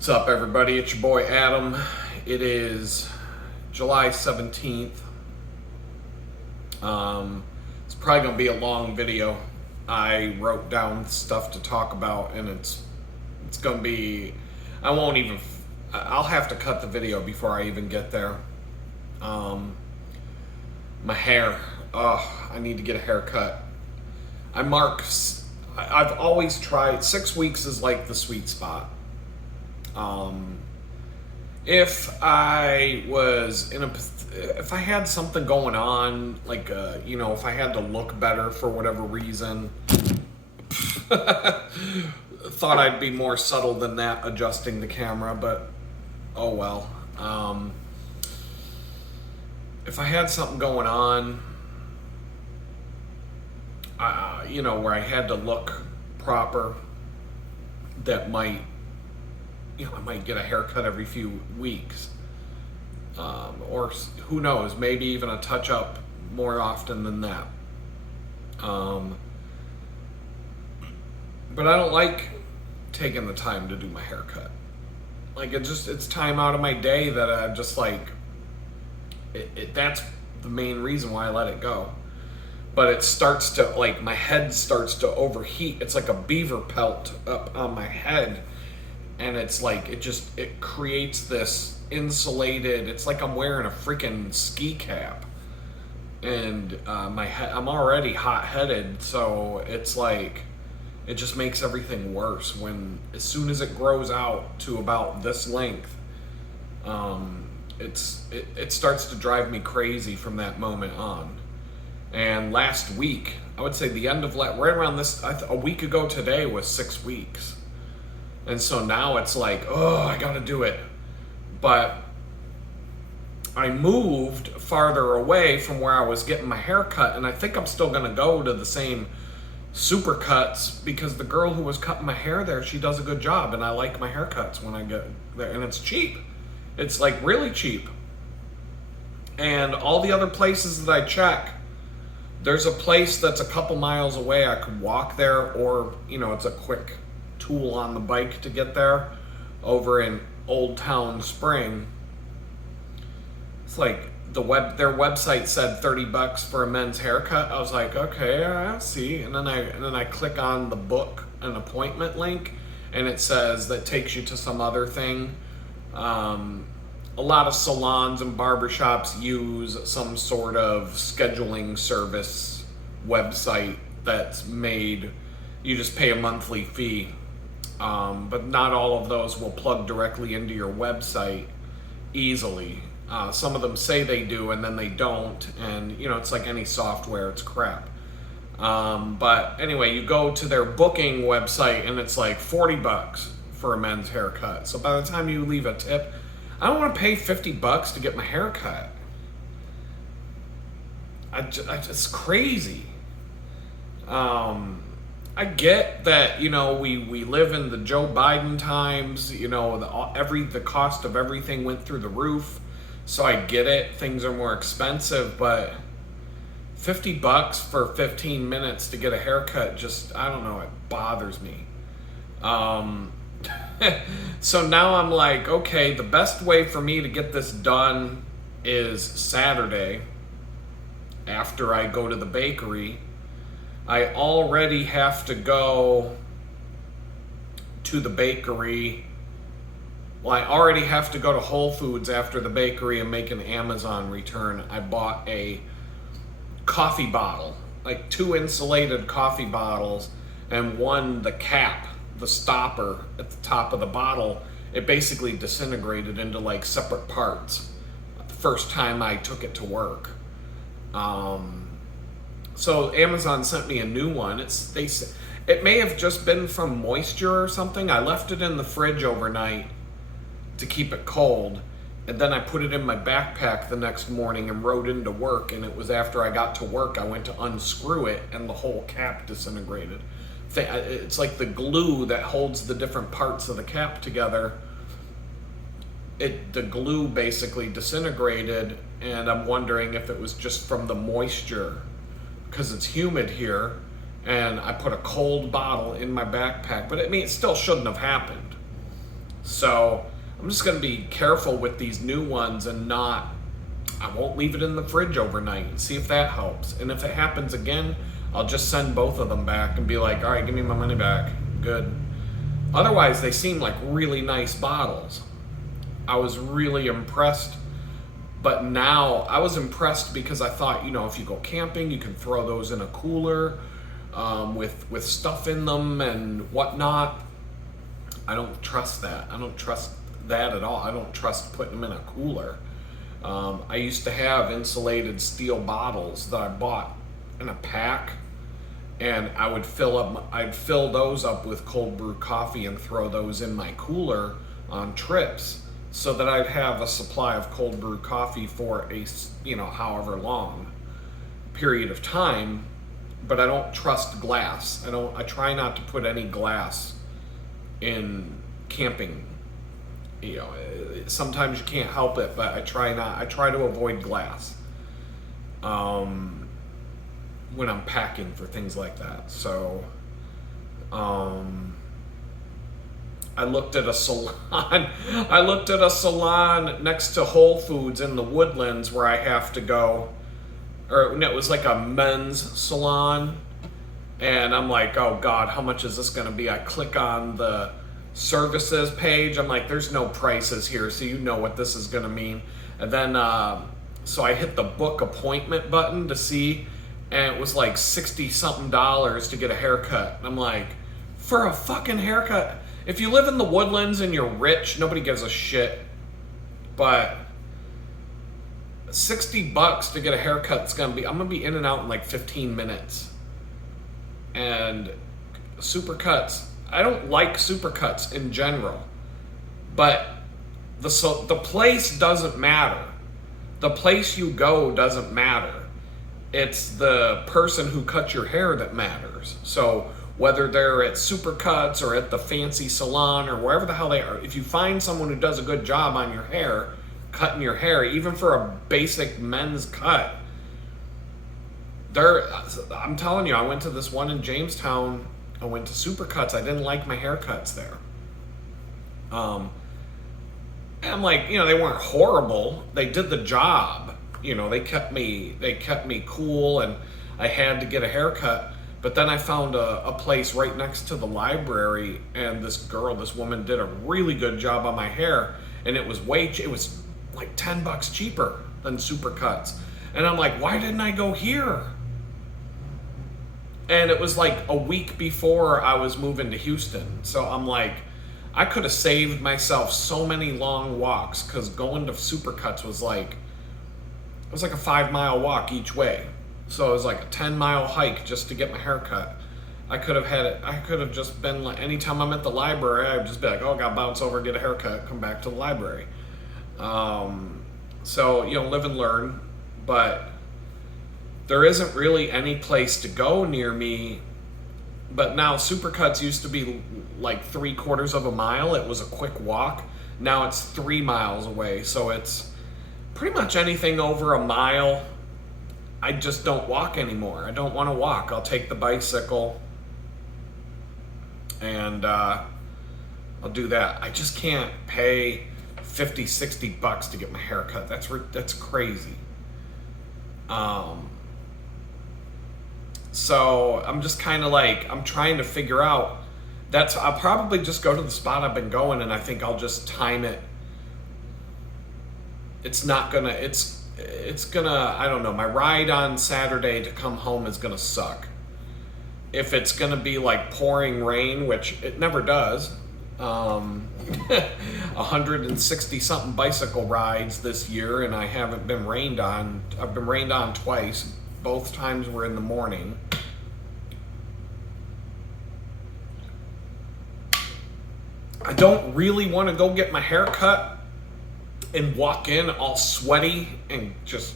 What's up, everybody? It's your boy Adam. It is July 17th. It's probably going to be a long video. I wrote down stuff to talk about, and it's going to be, I'll have to cut the video before I even get there. My hair, I need to get a haircut. I've always tried, 6 weeks is like the sweet spot. If I had something going on, like, if I had to look better for whatever reason, thought I'd be more subtle than that adjusting the camera, but oh well. If I had something going on, where I had to look proper, that might, I might get a haircut every few weeks. Or who knows, maybe even a touch-up more often than that. But I don't like taking the time to do my haircut. Like, it's time out of my day that I'm just like, that's the main reason why I let it go. But it starts to, like, my head starts to overheat. It's like a beaver pelt up on my head. And it's like, it creates this insulated, it's like I'm wearing a freaking ski cap. And I'm already hot-headed, so it's like, it just makes everything worse as soon as it grows out to about this length, it starts to drive me crazy from that moment on. And last week, I would say the end of right around this, a week ago today was 6 weeks. And so now it's like, I gotta do it. But I moved farther away from where I was getting my hair cut, and I think I'm still gonna go to the same Supercuts because the girl who was cutting my hair there, she does a good job, and I like my haircuts when I get there, and it's cheap. It's like really cheap. And all the other places that I check, there's a place that's a couple miles away. I could walk there, or it's a quick tool on the bike to get there, over in Old Town Spring. It's like their website said $30 for a men's haircut. I was like, okay, I see. And then I click on the book an appointment link, and it says that takes you to some other thing. A lot of salons and barbershops use some sort of scheduling service website that's made, you just pay a monthly fee. But not all of those will plug directly into your website easily. Some of them say they do, and then they don't. And, it's like any software, it's crap. But anyway, you go to their booking website, and it's like $40 for a men's haircut. So by the time you leave a tip, I don't want to pay $50 to get my hair cut. It's crazy. I get that, we live in the Joe Biden times, the cost of everything went through the roof. So I get it, things are more expensive, but $50 for 15 minutes to get a haircut, I don't know, it bothers me. So now I'm like, okay, the best way for me to get this done is Saturday after I go to the bakery. I already have to go to the bakery. Well, I already have to go to Whole Foods after the bakery and make an Amazon return. I bought a coffee bottle, like 2 insulated coffee bottles, and one, the cap, the stopper at the top of the bottle, it basically disintegrated into like separate parts the first time I took it to work. So Amazon sent me a new one. It may have just been from moisture or something. I left it in the fridge overnight to keep it cold, and then I put it in my backpack the next morning and rode into work, and it was after I got to work I went to unscrew it and the whole cap disintegrated. It's like the glue that holds the different parts of the cap together. The glue basically disintegrated, and I'm wondering if it was just from the moisture, because it's humid here, and I put a cold bottle in my backpack, but it still shouldn't have happened. So I'm just going to be careful with these new ones and I won't leave it in the fridge overnight and see if that helps. And if it happens again, I'll just send both of them back and be like, all right, give me my money back. Good. Otherwise, they seem like really nice bottles. I was really impressed. But now I was impressed because I thought, if you go camping, you can throw those in a cooler with stuff in them and whatnot. I don't trust that. I don't trust that at all. I don't trust putting them in a cooler. I used to have insulated steel bottles that I bought in a pack, and I'd fill those up with cold brew coffee and throw those in my cooler on trips, so that I'd have a supply of cold brew coffee for however long period of time. But I don't trust glass. I try not to put any glass in camping. Sometimes you can't help it, but I try to avoid glass when I'm packing for things like that. So I looked at a salon next to Whole Foods in the Woodlands where I have to go, it was like a men's salon, and I'm like, oh God, how much is this gonna be? I click on the services page. I'm like, there's no prices here, so what this is gonna mean. And then so I hit the book appointment button to see, and it was like $60 something to get a haircut. And I'm like, for a fucking haircut? If you live in the Woodlands and you're rich, nobody gives a shit. But $60 to get a haircut I'm gonna be in and out in like 15 minutes. And Supercuts, I don't like Supercuts in general, but the place doesn't matter. The place you go doesn't matter. It's the person who cuts your hair that matters. So whether they're at Supercuts or at the fancy salon or wherever the hell they are, if you find someone who does a good job on your hair, cutting your hair, even for a basic men's cut, I'm telling you, I went to this one in Jamestown. I went to Supercuts. I didn't like my haircuts there. And I'm like, they weren't horrible. They did the job. They kept me cool, and I had to get a haircut. But then I found a place right next to the library, and this woman did a really good job on my hair, and it was like $10 cheaper than Supercuts. And I'm like, why didn't I go here? And it was like a week before I was moving to Houston. So I'm like, I could have saved myself so many long walks, because going to Supercuts was like a 5-mile walk each way. So it was like a 10-mile hike just to get my hair cut. I could have just been like, anytime I'm at the library, I'd just be like, oh, I gotta bounce over, get a haircut, come back to the library. So, live and learn. But there isn't really any place to go near me. But now Supercuts used to be like 3/4 of a mile. It was a quick walk. Now it's 3 miles away. So it's pretty much anything over a mile. I just don't walk anymore. I don't want to walk. I'll take the bicycle, and I'll do that. I just can't pay $50-$60 to get my hair cut. That's crazy. So I'm just kind of like, I'm trying to figure out. I'll probably just go to the spot I've been going, and I think I'll just time it. It's gonna, I don't know, my ride on Saturday to come home is gonna suck. If it's gonna be like pouring rain, which it never does, 160 something bicycle rides this year, and I haven't been rained on. I've been rained on twice. Both times were in the morning. I don't really want to go get my hair cut and walk in all sweaty and just,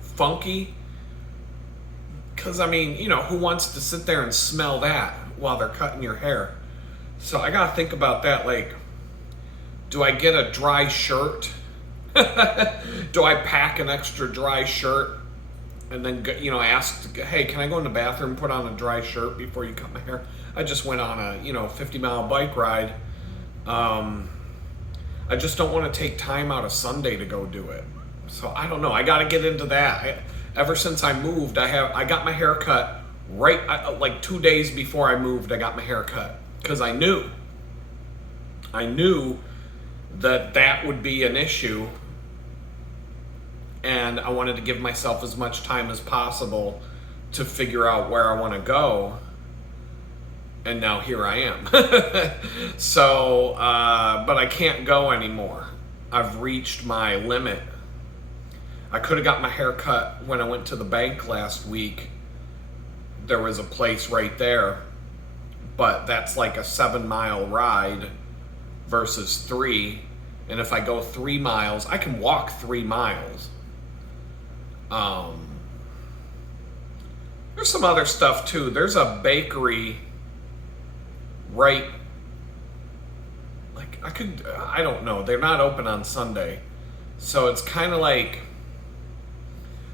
funky. Because, who wants to sit there and smell that while they're cutting your hair? So I got to think about that. Like, do I get a dry shirt? Do I pack an extra dry shirt and then, ask, hey, can I go in the bathroom and put on a dry shirt before you cut my hair? I just went on a, 50-mile bike ride I just don't want to take time out of Sunday to go do it. So I don't know. I got to get into that. Ever since I moved, I got my hair cut like 2 days before I moved. I got my hair cut because I knew that would be an issue, and I wanted to give myself as much time as possible to figure out where I want to go. And now here I am. So, but I can't go anymore. I've reached my limit. I could have got my hair cut when I went to the bank last week. There was a place right there, but that's like a 7-mile ride versus 3. And if I go 3 miles, I can walk 3 miles. There's some other stuff too. There's a bakery right, like I don't know, they're not open on Sunday, so it's kind of like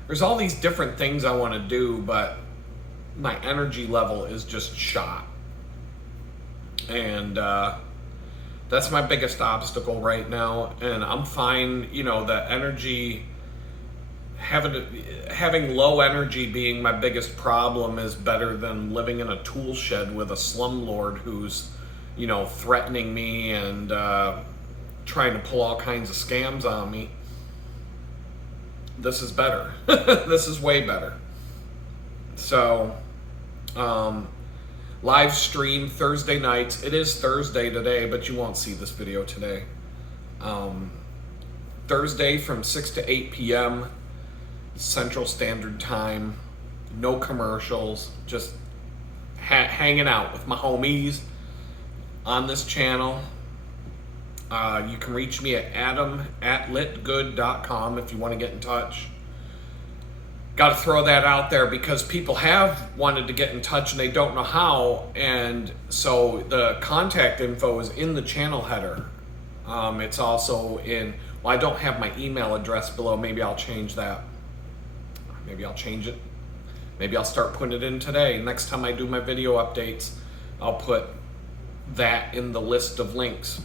there's all these different things I want to do, but my energy level is just shot, and that's my biggest obstacle right now. And I'm fine, the energy, having low energy being my biggest problem is better than living in a tool shed with a slumlord who's, threatening me and trying to pull all kinds of scams on me. This is better. This is way better. So, live stream Thursday nights. It is Thursday today, but you won't see this video today. Thursday from 6 to 8 p.m. Central Standard Time. No commercials. Just hanging out with my homies on this channel. You can reach me at adam@litgood.com if you want to get in touch. Got to throw that out there because people have wanted to get in touch and they don't know how, and so the contact info is in the channel header. It's also in, I don't have my email address below. Maybe I'll change that. Maybe I'll change it. Maybe I'll start putting it in today. Next time I do my video updates, I'll put that in the list of links.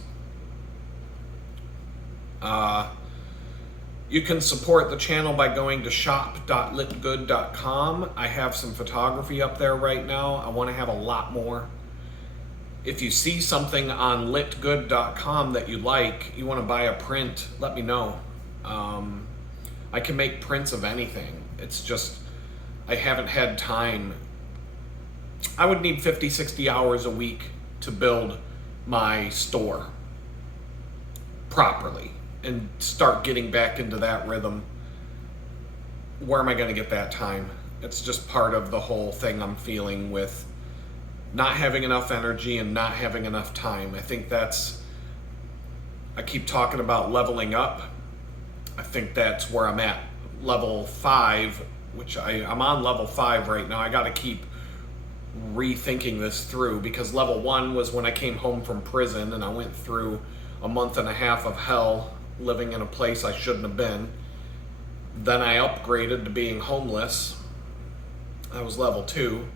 You can support the channel by going to shop.litgood.com. I have some photography up there right now. I want to have a lot more. If you see something on litgood.com that you like, you want to buy a print, let me know. I can make prints of anything. It's just, I haven't had time. I would need 50, 60 hours a week to build my store properly and start getting back into that rhythm. Where am I going to get that time? It's just part of the whole thing I'm feeling with not having enough energy and not having enough time. I think I keep talking about leveling up. I think that's where I'm at. Level 5, which I'm on level 5 right now. I got to keep rethinking this through, because level 1 was when I came home from prison and I went through a month and a half of hell living in a place I shouldn't have been. Then I upgraded to being homeless. That was level 2.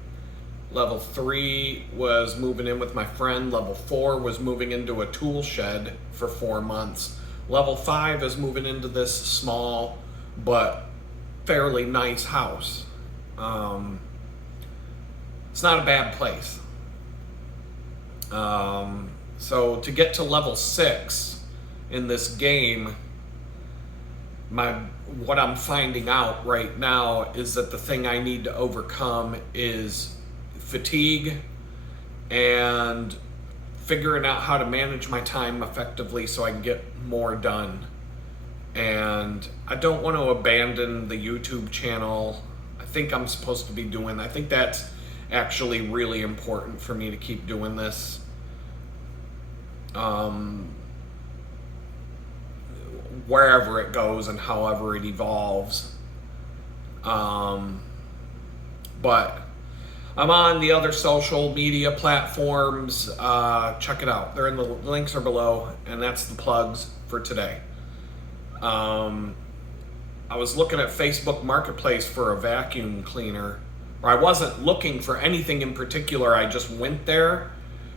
Level 3 was moving in with my friend. Level 4 was moving into a tool shed for 4 months. Level 5 is moving into this small but fairly nice house. It's not a bad place. So to get to level 6 in this game, what I'm finding out right now is that the thing I need to overcome is fatigue and figuring out how to manage my time effectively so I can get more done. And I don't want to abandon the YouTube channel. I think I'm supposed to be doing, I think that's actually really important for me to keep doing this. Wherever it goes and however it evolves. But I'm on the other social media platforms. Check it out. The links are below, and that's the plugs for today. I was looking at Facebook Marketplace for a vacuum cleaner, or I wasn't looking for anything in particular. I just went there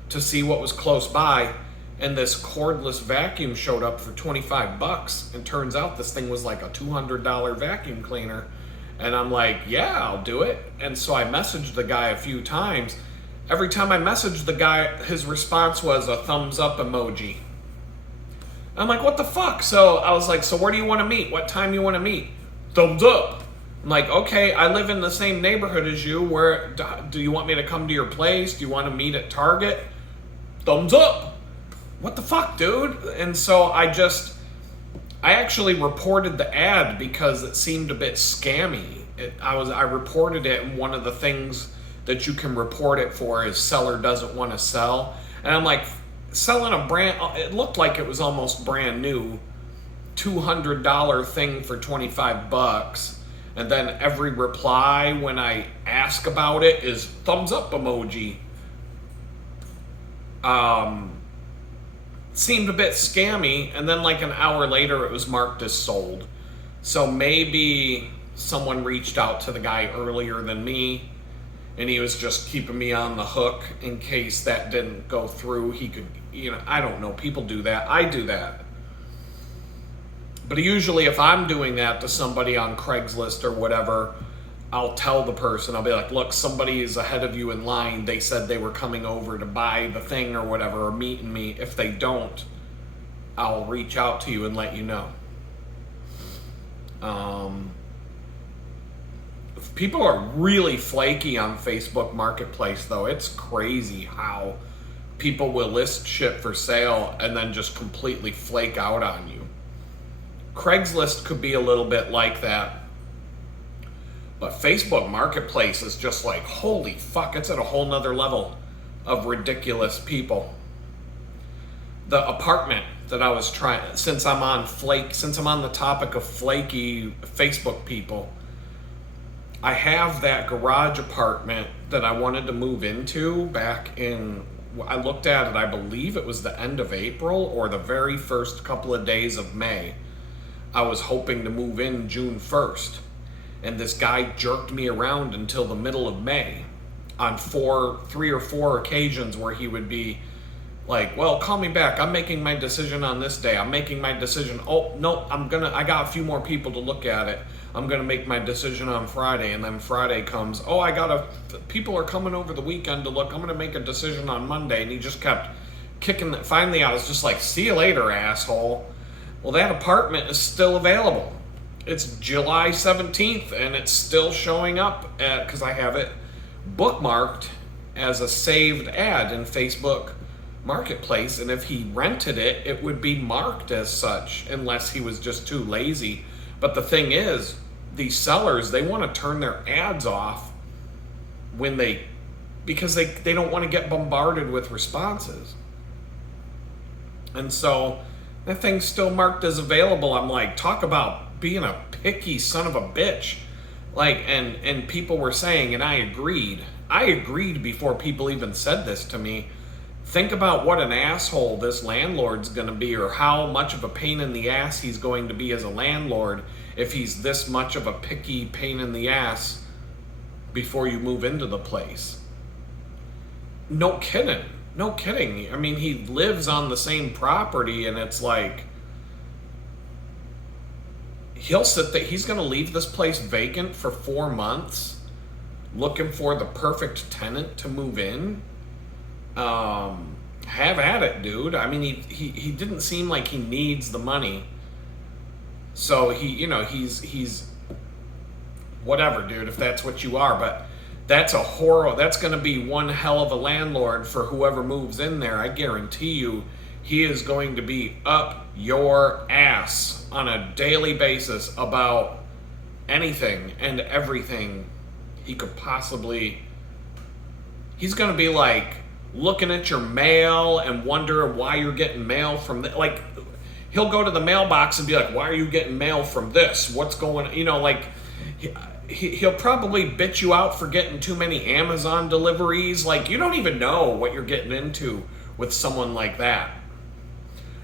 to see what was close by, and this cordless vacuum showed up for $25, and turns out this thing was like a $200 vacuum cleaner. And I'm like, yeah, I'll do it. And so I messaged the guy a few times. Every time I messaged the guy, his response was a thumbs up emoji. I'm like, what the fuck? So I was like, so where do you want to meet? What time you want to meet? Thumbs up. I'm like, okay, I live in the same neighborhood as you. Where do you want me to come to your place? Do you want to meet at Target? Thumbs up. What the fuck, dude? And so I actually reported the ad because it seemed a bit scammy. I reported it, and one of the things that you can report it for is seller doesn't want to sell. And I'm like, selling a brand, it looked like it was almost brand new, $200 thing for $25. And then every reply when I ask about it is thumbs up emoji. Seemed a bit scammy, and then like an hour later it was marked as sold. So maybe someone reached out to the guy earlier than me, and he was just keeping me on the hook in case that didn't go through. He could, I don't know, people do that. I do that. But usually if I'm doing that to somebody on Craigslist or whatever, I'll tell the person, I'll be like, look, somebody is ahead of you in line. They said they were coming over to buy the thing or whatever, or meeting me. If they don't, I'll reach out to you and let you know. People are really flaky on Facebook Marketplace, though. It's crazy how people will list shit for sale and then just completely flake out on you. Craigslist could be a little bit like that. But Facebook Marketplace is just like, holy fuck, it's at a whole nother level of ridiculous people. The apartment that I was trying, since I'm on the topic of flaky Facebook people, I have that garage apartment that I wanted to move into back in, I looked at it, I believe it was the end of April or the very first couple of days of May. I was hoping to move in June 1st. And this guy jerked me around until the middle of May on 3 or 4 occasions where he would be like, well, call me back. I'm making my decision on this day. I'm making my decision. Oh, no, I got a few more people to look at it. I'm going to make my decision on Friday. And then Friday comes, people are coming over the weekend to look. I'm going to make a decision on Monday. And he just kept kicking that. Finally, I was just like, see you later, asshole. Well, that apartment is still available. It's July 17th, and it's still showing up because I have it bookmarked as a saved ad in Facebook Marketplace. And if he rented it, it would be marked as such unless he was just too lazy. But the thing is, these sellers, they want to turn their ads off because they don't want to get bombarded with responses. And so that thing's still marked as available. I'm like, talk about being a picky son of a bitch. Like, and people were saying, and I agreed before people even said this to me, think about what an asshole this landlord's going to be, or how much of a pain in the ass he's going to be as a landlord if he's this much of a picky pain in the ass before you move into the place. No kidding. I mean, he lives on the same property, and it's like, he'll sit there, he's going to leave this place vacant for 4 months looking for the perfect tenant to move in. Have at it, dude. I mean, he didn't seem like he needs the money. So he's whatever, dude, if that's what you are. But that's going to be one hell of a landlord for whoever moves in there. I guarantee you he is going to be up your ass on a daily basis about anything and everything he could possibly. He's going to be like looking at your mail and wonder why you're getting mail from like, he'll go to the mailbox and be like, why are you getting mail from this? What's going, like, he'll probably bitch you out for getting too many Amazon deliveries. Like, you don't even know what you're getting into with someone like that.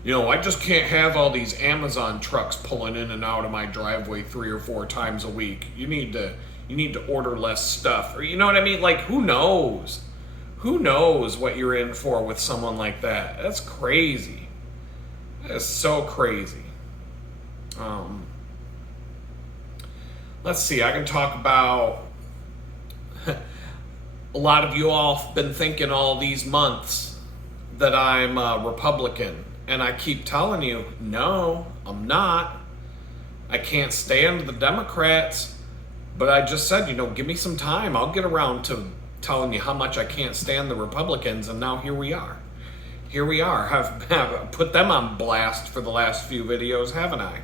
I just can't have all these Amazon trucks pulling in and out of my driveway 3 or 4 times a week. You need to order less stuff, or you know what I mean? Like, who knows? who knows what you're in for with someone like that? That's crazy. That is so crazy. Let's see, I can talk about a lot of you all have been thinking all these months that I'm a Republican, and I keep telling you, no, I'm not. I can't stand the Democrats, but I just said, give me some time. I'll get around to telling you how much I can't stand the Republicans, and now here we are. Here we are. I've put them on blast for the last few videos, haven't I?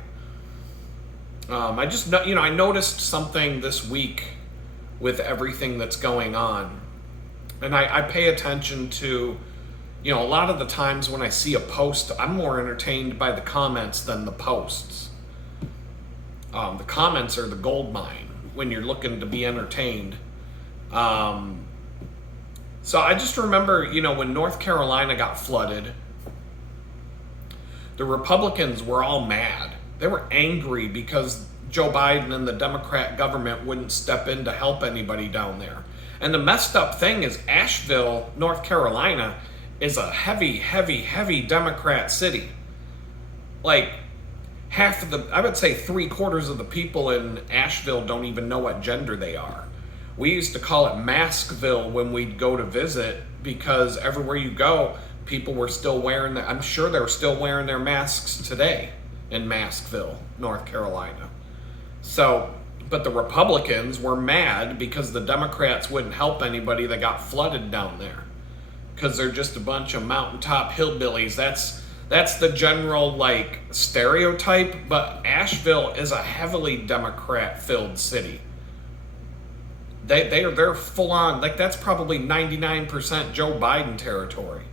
I just, I noticed something this week with everything that's going on. And I pay attention to, a lot of the times when I see a post, I'm more entertained by the comments than the posts. The comments are the gold mine when you're looking to be entertained. So I just remember, when North Carolina got flooded, the Republicans were all mad. They were angry because Joe Biden and the Democrat government wouldn't step in to help anybody down there. And the messed up thing is Asheville, North Carolina, is a heavy, heavy, heavy Democrat city. Like, half of I would say 3/4 of the people in Asheville don't even know what gender they are. We used to call it Maskville when we'd go to visit, because everywhere you go, people were still wearing I'm sure they were still wearing their masks today in Maskville, North Carolina. So, but the Republicans were mad because the Democrats wouldn't help anybody that got flooded down there, because they're just a bunch of mountaintop hillbillies. That's the general stereotype, but Asheville is a heavily Democrat-filled city. They're full on, that's probably 99% Joe Biden territory.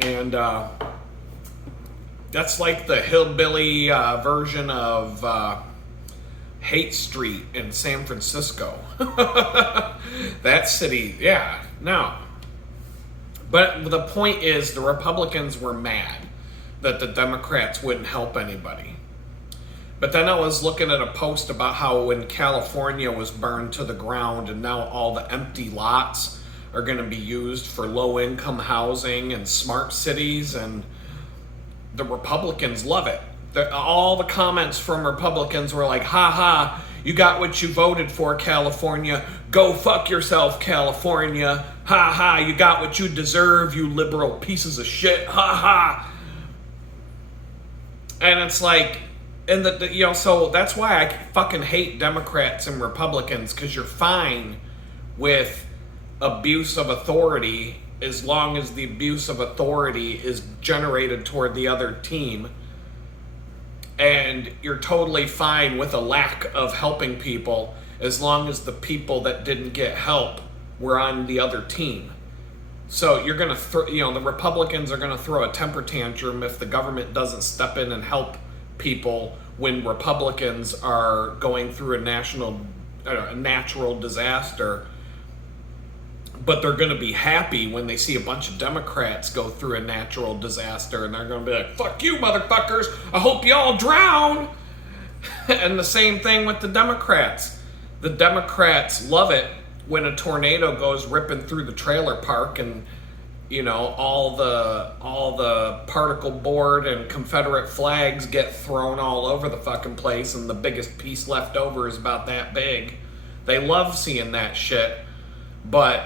And that's like the hillbilly version of Haight Street in San Francisco. That city, yeah, no. But the point is, the Republicans were mad that the Democrats wouldn't help anybody. But then I was looking at a post about how when California was burned to the ground and now all the empty lots are going to be used for low-income housing and smart cities, and the Republicans love it. All the comments from Republicans were like, ha ha, you got what you voted for, California. Go fuck yourself, California. Ha ha, you got what you deserve, you liberal pieces of shit. Ha ha. And it's like, and so that's why I fucking hate Democrats and Republicans, because you're fine with abuse of authority as long as the abuse of authority is generated toward the other team. And you're totally fine with a lack of helping people as long as the people that didn't get help were on the other team. So you're going to, the Republicans are going to throw a temper tantrum if the government doesn't step in and help people when Republicans are going through a natural disaster. But they're going to be happy when they see a bunch of Democrats go through a natural disaster, and they're going to be like, fuck you, motherfuckers. I hope you all drown. And the same thing with the Democrats. The Democrats love it when a tornado goes ripping through the trailer park, and all the particle board and Confederate flags get thrown all over the fucking place, and the biggest piece left over is about that big. They love seeing that shit. But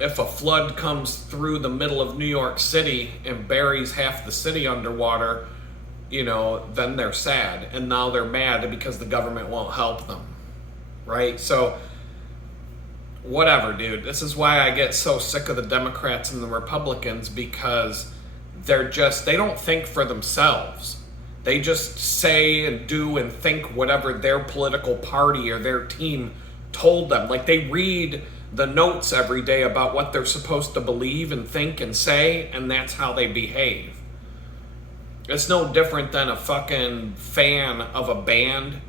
if a flood comes through the middle of New York City and buries half the city underwater, then they're sad. And now they're mad because the government won't help them. Right? So, whatever, dude. This is why I get so sick of the Democrats and the Republicans, because they don't think for themselves. They just say and do and think whatever their political party or their team told them. Like, they read the notes every day about what they're supposed to believe and think and say, and that's how they behave. It's no different than a fucking fan of a band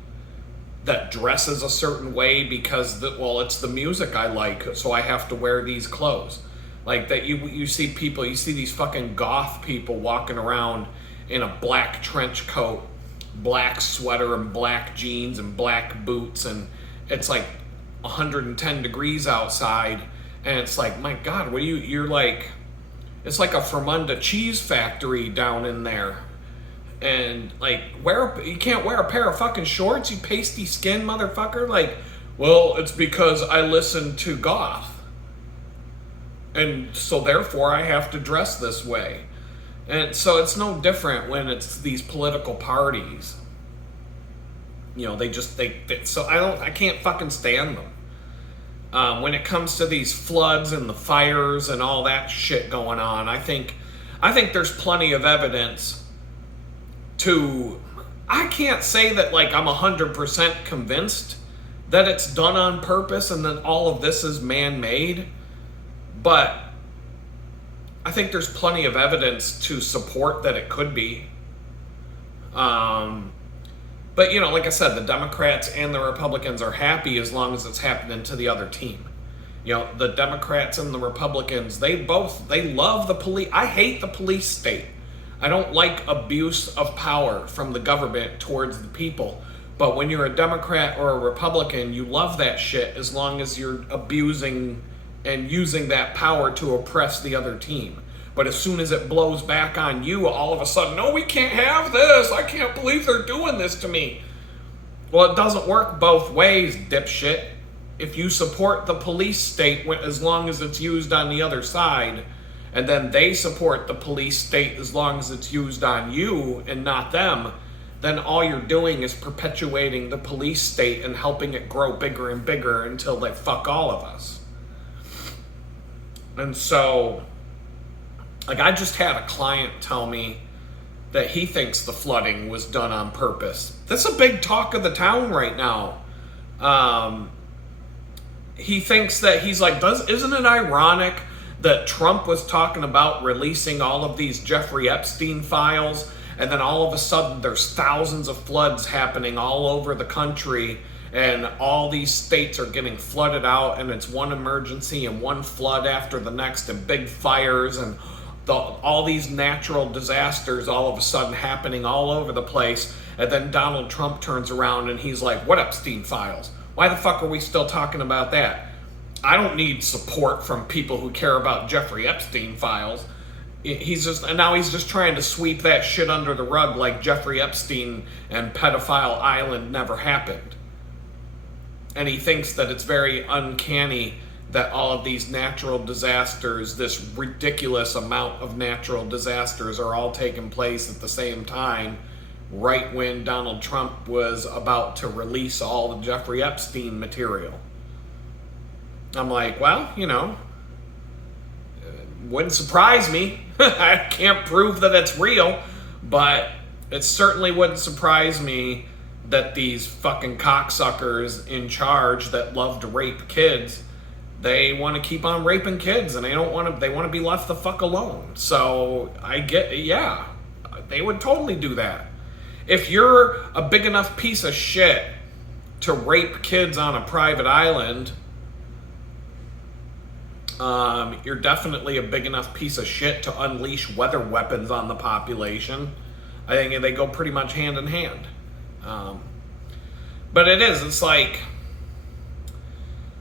that dresses a certain way because it's the music I like, so I have to wear these clothes. Like that, you see these fucking goth people walking around in a black trench coat, black sweater, and black jeans and black boots, and it's like 110 degrees outside, and it's like, my God, what do you're like, it's like a Fermunda cheese factory down in there. And like, you can't wear a pair of fucking shorts, you pasty skin motherfucker. Like, well, it's because I listen to goth, and so therefore I have to dress this way. And so it's no different when it's these political parties. You know, they so I can't fucking stand them. When it comes to these floods and the fires and all that shit going on, I think there's plenty of evidence to, I can't say that like I'm 100% convinced that it's done on purpose and that all of this is man-made, but I think there's plenty of evidence to support that it could be. But, you know, like I said, the Democrats and the Republicans are happy as long as it's happening to the other team. You know, the Democrats and the Republicans, they love the police. I hate the police state. I don't like abuse of power from the government towards the people. But when you're a Democrat or a Republican, you love that shit as long as you're abusing and using that power to oppress the other team. But as soon as it blows back on you, all of a sudden, no, we can't have this. I can't believe they're doing this to me. Well, it doesn't work both ways, dipshit. If you support the police state as long as it's used on the other side, and then they support the police state as long as it's used on you and not them, then all you're doing is perpetuating the police state and helping it grow bigger and bigger until they fuck all of us. And so, like, I just had a client tell me that he thinks the flooding was done on purpose. That's a big talk of the town right now. He thinks that, he's like, isn't it ironic that Trump was talking about releasing all of these Jeffrey Epstein files, and then all of a sudden there's thousands of floods happening all over the country, and all these states are getting flooded out, and it's one emergency and one flood after the next, and big fires, and all these natural disasters all of a sudden happening all over the place. And then Donald Trump turns around and he's like, what Epstein files? Why the fuck are we still talking about that? I don't need support from people who care about Jeffrey Epstein files. Now he's just trying to sweep that shit under the rug like Jeffrey Epstein and Pedophile Island never happened. And he thinks that it's very uncanny that all of these natural disasters, this ridiculous amount of natural disasters, are all taking place at the same time, right when Donald Trump was about to release all the Jeffrey Epstein material. I'm like, well, you know, wouldn't surprise me. I can't prove that it's real, but it certainly wouldn't surprise me that these fucking cocksuckers in charge that love to rape kids, they want to keep on raping kids, and they want to be left the fuck alone. So I get, yeah, they would totally do that. If you're a big enough piece of shit to rape kids on a private island, you're definitely a big enough piece of shit to unleash weather weapons on the population. I think they go pretty much hand in hand. But it's like,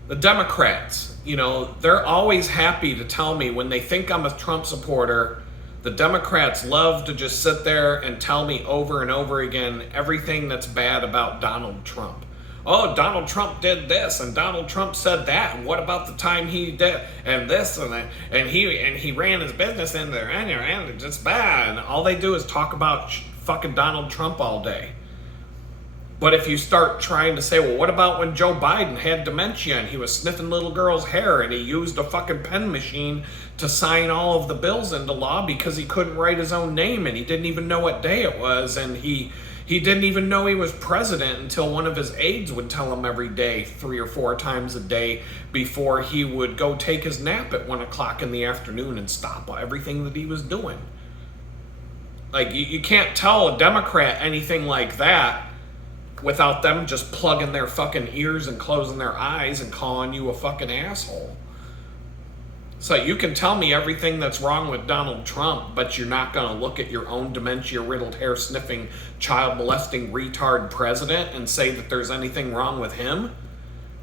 the Democrats, you know, they're always happy to tell me when they think I'm a Trump supporter. The Democrats love to just sit there and tell me over and over again everything that's bad about Donald Trump. Oh, Donald Trump did this, and Donald Trump said that, and what about the time he did, and this, and that, and he ran his business in there, and it's just bad. And all they do is talk about fucking Donald Trump all day. But if you start trying to say, well, what about when Joe Biden had dementia and he was sniffing little girls' hair and he used a fucking pen machine to sign all of the bills into law because he couldn't write his own name and he didn't even know what day it was, and he didn't even know he was president until one of his aides would tell him every day, 3 or 4 times a day, before he would go take his nap at 1 o'clock in the afternoon and stop everything that he was doing. Like, you can't tell a Democrat anything like that without them just plugging their fucking ears and closing their eyes and calling you a fucking asshole. So you can tell me everything that's wrong with Donald Trump, but you're not going to look at your own dementia-riddled, hair-sniffing, child-molesting retard president and say that there's anything wrong with him?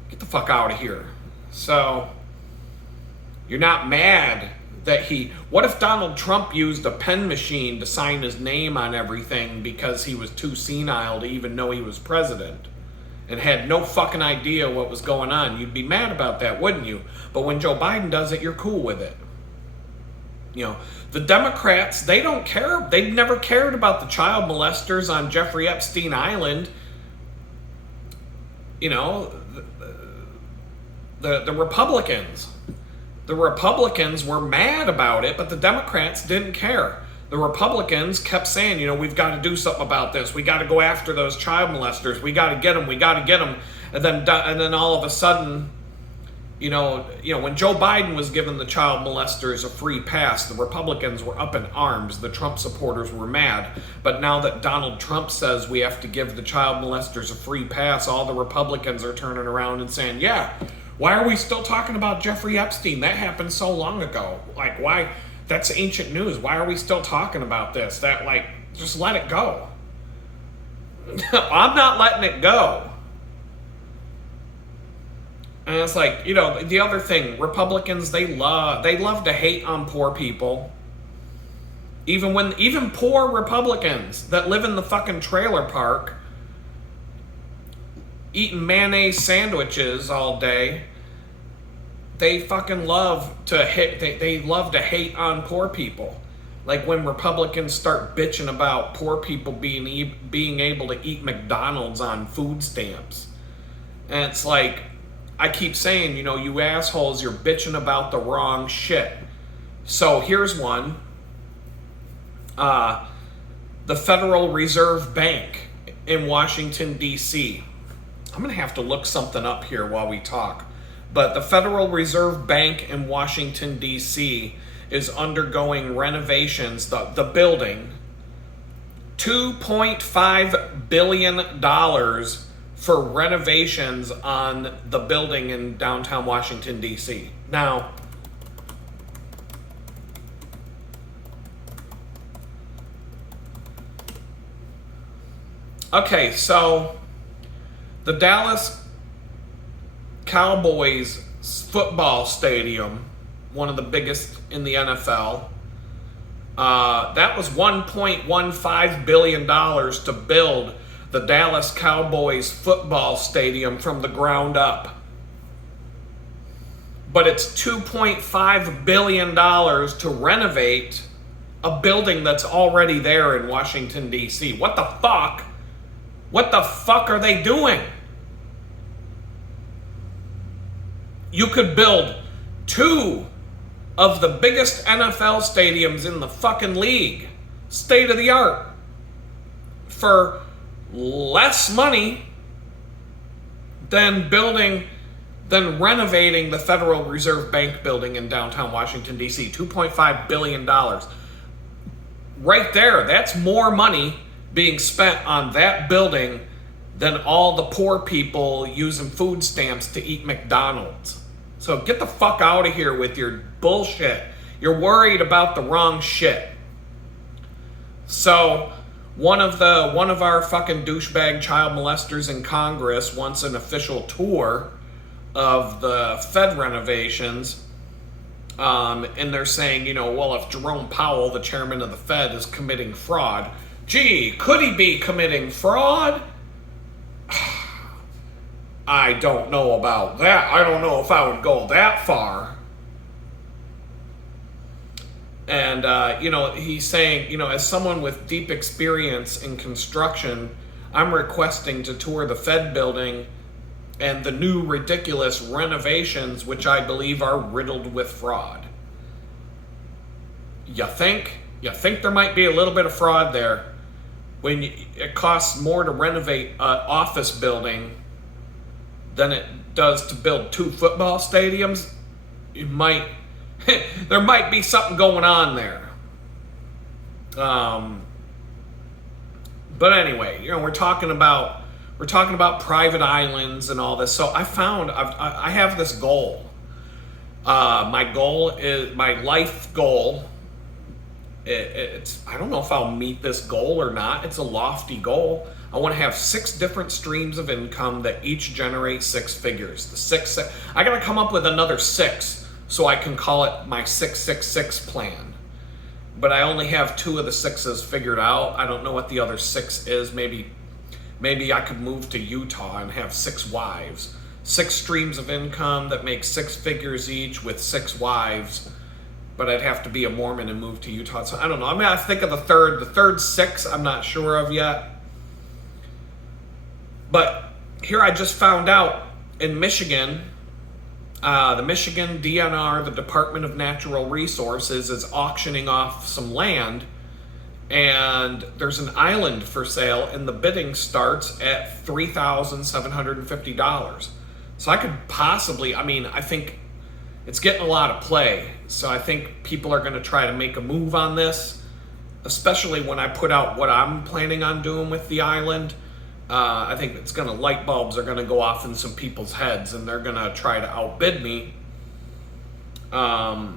Get the fuck out of here. So, you're not mad that what if Donald Trump used a pen machine to sign his name on everything because he was too senile to even know he was president and had no fucking idea what was going on? You'd be mad about that, wouldn't you? But when Joe Biden does it, you're cool with it. You know, the Democrats, they don't care. They never cared about the child molesters on Jeffrey Epstein Island. You know, the Republicans. The Republicans were mad about it, but the Democrats didn't care. The Republicans kept saying, you know, we've got to do something about this. We got to go after those child molesters. We got to get them. We got to get them. And then all of a sudden, you know, when Joe Biden was giving the child molesters a free pass, the Republicans were up in arms. The Trump supporters were mad. But now that Donald Trump says we have to give the child molesters a free pass, all the Republicans are turning around and saying, yeah, why are we still talking about Jeffrey Epstein? That happened so long ago. Like, why? That's ancient news. Why are we still talking about this? That, like, just let it go. I'm not letting it go. And it's like, you know, the other thing, Republicans, they love to hate on poor people. Even poor Republicans that live in the fucking trailer park eating mayonnaise sandwiches all day, they fucking love to hit. They love to hate on poor people. Like when Republicans start bitching about poor people being able to eat McDonald's on food stamps, and it's like, I keep saying, you know, you assholes, you're bitching about the wrong shit. So here's one. The Federal Reserve Bank in Washington, D.C. I'm going to have to look something up here while we talk. But the Federal Reserve Bank in Washington, D.C. is undergoing renovations. The building, $2.5 billion for renovations on the building in downtown Washington, D.C. Now, okay, so the Dallas Cowboys football stadium, one of the biggest in the NFL, that was $1.15 billion to build the Dallas Cowboys football stadium from the ground up. But it's $2.5 billion to renovate a building that's already there in Washington, D.C. What the fuck? What the fuck are they doing? You could build two of the biggest NFL stadiums in the fucking league, state of the art, for less money than renovating the Federal Reserve Bank building in downtown Washington, D.C. $2.5 billion. Right there, that's more money being spent on that building than all the poor people using food stamps to eat McDonald's. So get the fuck out of here with your bullshit. You're worried about the wrong shit. So one of our fucking douchebag child molesters in Congress wants an official tour of the Fed renovations. And they're saying, you know, well, if Jerome Powell, the chairman of the Fed, is committing fraud, gee, could he be committing fraud? I don't know about that. I don't know if I would go that far. And, you know, he's saying, you know, as someone with deep experience in construction, I'm requesting to tour the Fed building and the new ridiculous renovations, which I believe are riddled with fraud. You think there might be a little bit of fraud there when it costs more to renovate an office building than it does to build two football stadiums? There might be something going on there. But anyway, you know, we're talking about private islands and all this. So I have this goal. My life goal it's, I don't know if I'll meet this goal or not. It's a lofty goal. I want to have 6 different streams of income that each generate 6 figures. I got to come up with another 6 so I can call it my 666 plan. But I only have 2 of the 6s figured out. I don't know what the other 6 is. Maybe I could move to Utah and have 6 wives. 6 streams of income that make 6 figures each with 6 wives. But I'd have to be a Mormon and move to Utah. So I don't know. I mean, I think of the third 6 I'm not sure of yet. But here I just found out in Michigan, the Michigan DNR, the Department of Natural Resources, is auctioning off some land, and there's an island for sale, and the bidding starts at $3,750. So I could possibly, I think it's getting a lot of play. So I think people are going to try to make a move on this, especially when I put out what I'm planning on doing with the island. I think light bulbs are going to go off in some people's heads, and they're going to try to outbid me. That's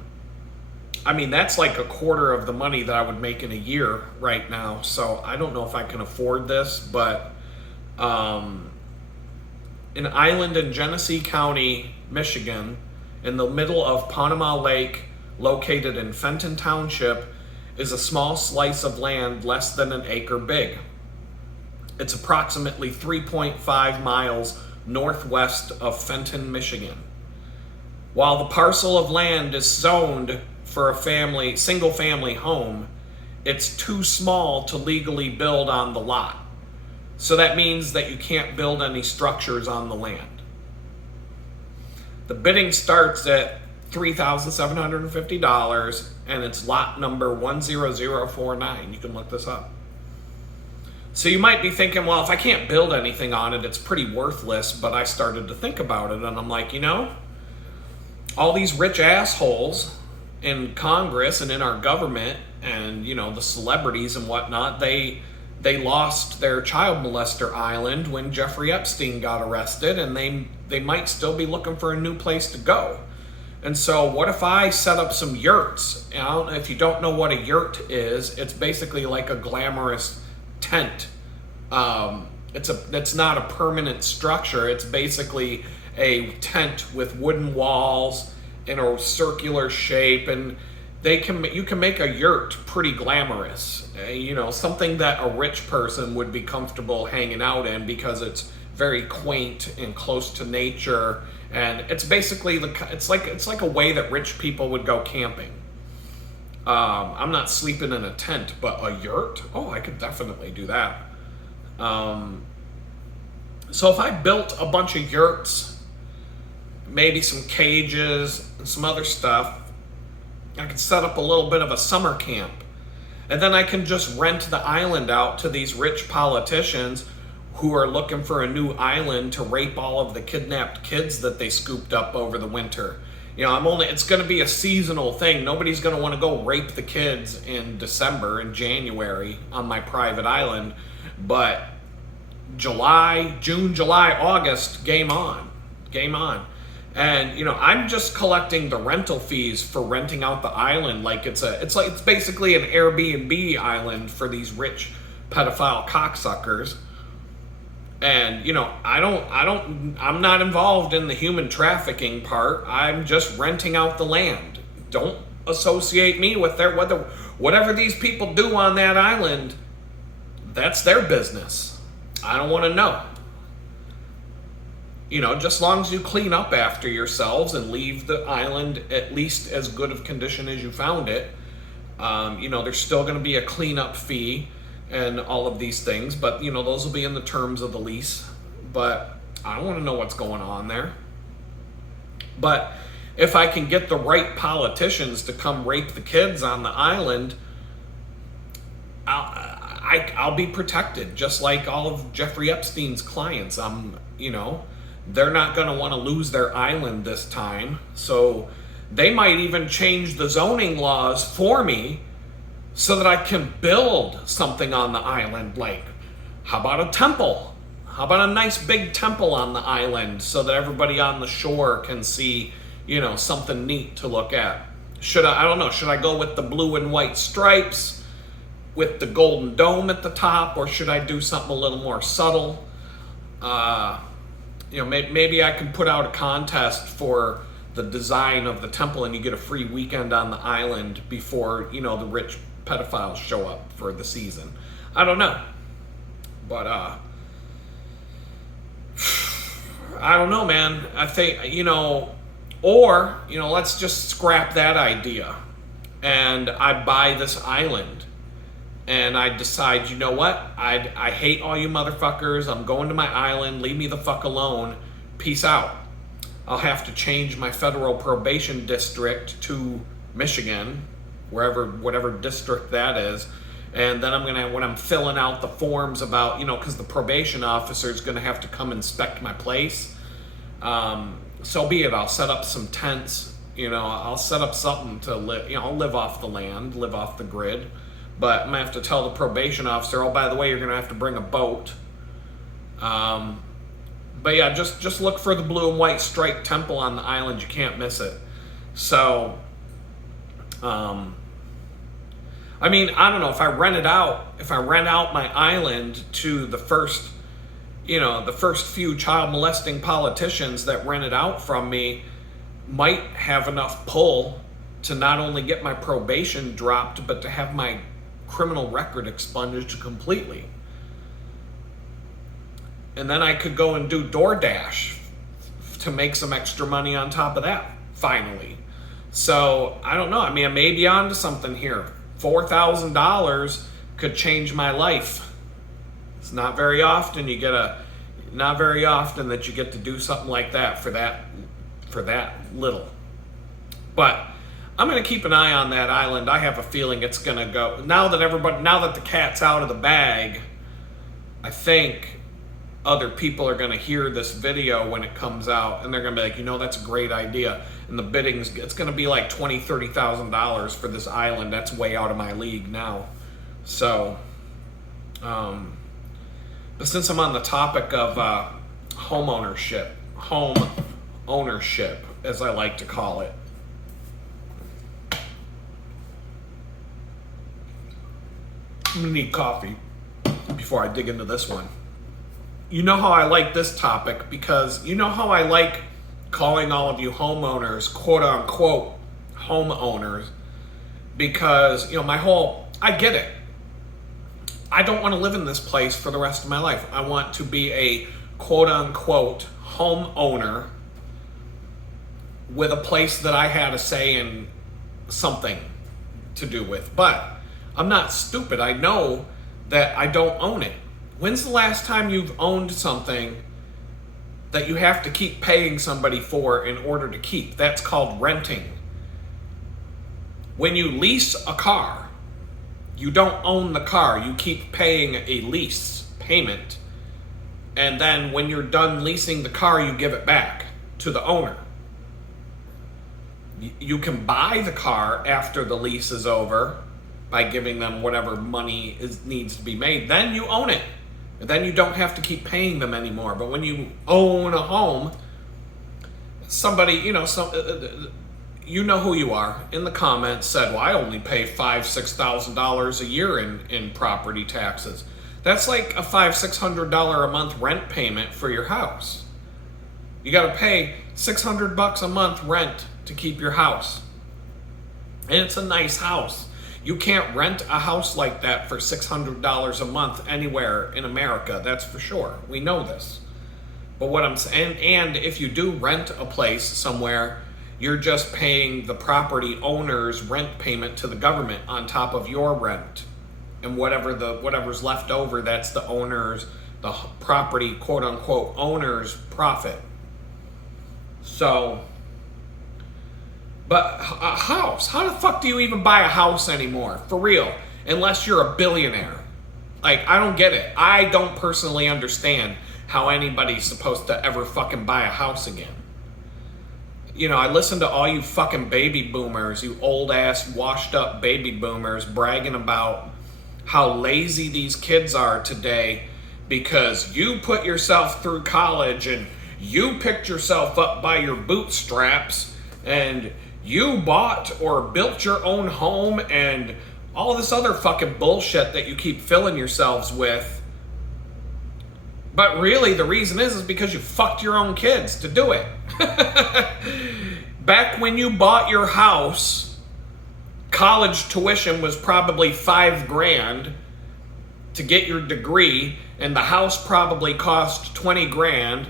like a quarter of the money that I would make in a year right now. So I don't know if I can afford this, but an island in Genesee County, Michigan, in the middle of Panama Lake, located in Fenton Township, is a small slice of land less than an acre big. It's approximately 3.5 miles northwest of Fenton, Michigan. While the parcel of land is zoned for a single-family home, it's too small to legally build on the lot. So that means that you can't build any structures on the land. The bidding starts at $3,750, and it's lot number 10049. You can look this up. So you might be thinking, well, if I can't build anything on it, it's pretty worthless. But I started to think about it, and I'm like, all these rich assholes in Congress and in our government and, the celebrities and whatnot, they lost their child molester island when Jeffrey Epstein got arrested, and they might still be looking for a new place to go. And so what if I set up some yurts? If you don't know what a yurt is, it's basically like a glamorous tent. It's not a permanent structure. It's basically a tent with wooden walls in a circular shape, and you can make a yurt pretty glamorous. Something that a rich person would be comfortable hanging out in because it's very quaint and close to nature, and it's basically it's like a way that rich people would go camping. I'm not sleeping in a tent, but a yurt? Oh, I could definitely do that. So if I built a bunch of yurts, maybe some cages and some other stuff, I could set up a little bit of a summer camp. And then I can just rent the island out to these rich politicians who are looking for a new island to rape all of the kidnapped kids that they scooped up over the winter. It's going to be a seasonal thing. Nobody's going to want to go rape the kids in December and January on my private island. But June, July, August, game on. And I'm just collecting the rental fees for renting out the island like it's basically an Airbnb island for these rich pedophile cocksuckers. And I'm not involved in the human trafficking part. I'm just renting out the land. Don't associate me with whatever these people do on that island. That's their business. I don't want to know. Just as long as you clean up after yourselves and leave the island at least as good of condition as you found it. There's still going to be a cleanup fee and all of these things, but those will be in the terms of the lease. But I don't want to know what's going on there. But if I can get the right politicians to come rape the kids on the island, I'll be protected, just like all of Jeffrey Epstein's clients. They're not going to want to lose their island this time. So they might even change the zoning laws for me so that I can build something on the island. Like, how about a temple? How about a nice big temple on the island so that everybody on the shore can see, something neat to look at? I don't know, should I go with the blue and white stripes with the golden dome at the top, or should I do something a little more subtle? Maybe I can put out a contest for the design of the temple and you get a free weekend on the island before, the rich pedophiles show up for the season. I don't know. But, I don't know, man. I think, or, let's just scrap that idea. And I buy this island. And I decide, you know what? I hate all you motherfuckers. I'm going to my island. Leave me the fuck alone. Peace out. I'll have to change my federal probation district to Michigan, whatever district that is. And then when I'm filling out the forms about, because the probation officer is going to have to come inspect my place. So be it. I'll set up some tents. I'll set up something to live. I'll live off the land, live off the grid. But I'm going to have to tell the probation officer, oh, by the way, you're going to have to bring a boat. But yeah, just look for the blue and white striped temple on the island. You can't miss it. So, I don't know, if I rent out my island to the first few child molesting politicians that rent it out from me, might have enough pull to not only get my probation dropped, but to have my criminal record expunged completely. And then I could go and do DoorDash to make some extra money on top of that, finally. So, I don't know. I may be onto something here. $4,000 could change my life. It's not very often that you get to do something like that for that little. But I'm going to keep an eye on that island. I have a feeling it's going to go. Now that the cat's out of the bag, I think other people are going to hear this video when it comes out, and they're going to be like, that's a great idea. And the bidding's, it's going to be like $20,000, $30,000 for this island. That's way out of my league now. So, but since I'm on the topic of home ownership, as I like to call it, I'm going to need coffee before I dig into this one. You know how I like this topic because you know how I like calling all of you homeowners, quote unquote, homeowners, because, I get it. I don't want to live in this place for the rest of my life. I want to be a quote unquote homeowner with a place that I had a say in something to do with. But I'm not stupid. I know that I don't own it. When's the last time you've owned something that you have to keep paying somebody for in order to keep? That's called renting. When you lease a car, you don't own the car. You keep paying a lease payment. And then when you're done leasing the car, you give it back to the owner. You can buy the car after the lease is over by giving them whatever money needs to be made. Then you own it. And then you don't have to keep paying them anymore. But when you own a home, somebody, you know who you are, in the comments said, well, I only pay $5,000-$6,000 a year in property taxes. That's like a $500-$600 a month rent payment for your house. You got to pay $600 a month rent to keep your house. And it's a nice house. You can't rent a house like that for $600 a month anywhere in America, that's for sure. We know this. But what I'm saying, and if you do rent a place somewhere, you're just paying the property owner's rent payment to the government on top of your rent. And whatever's left over, that's the property, quote unquote, owner's profit. So, but a house, how the fuck do you even buy a house anymore? For real, unless you're a billionaire. Like, I don't get it. I don't personally understand how anybody's supposed to ever fucking buy a house again. I listen to all you fucking baby boomers, you old ass washed up baby boomers bragging about how lazy these kids are today because you put yourself through college and you picked yourself up by your bootstraps and You bought or built your own home and all this other fucking bullshit that you keep filling yourselves with. But really, the reason is because you fucked your own kids to do it. Back when you bought your house, college tuition was probably $5,000 to get your degree, and the house probably cost $20,000,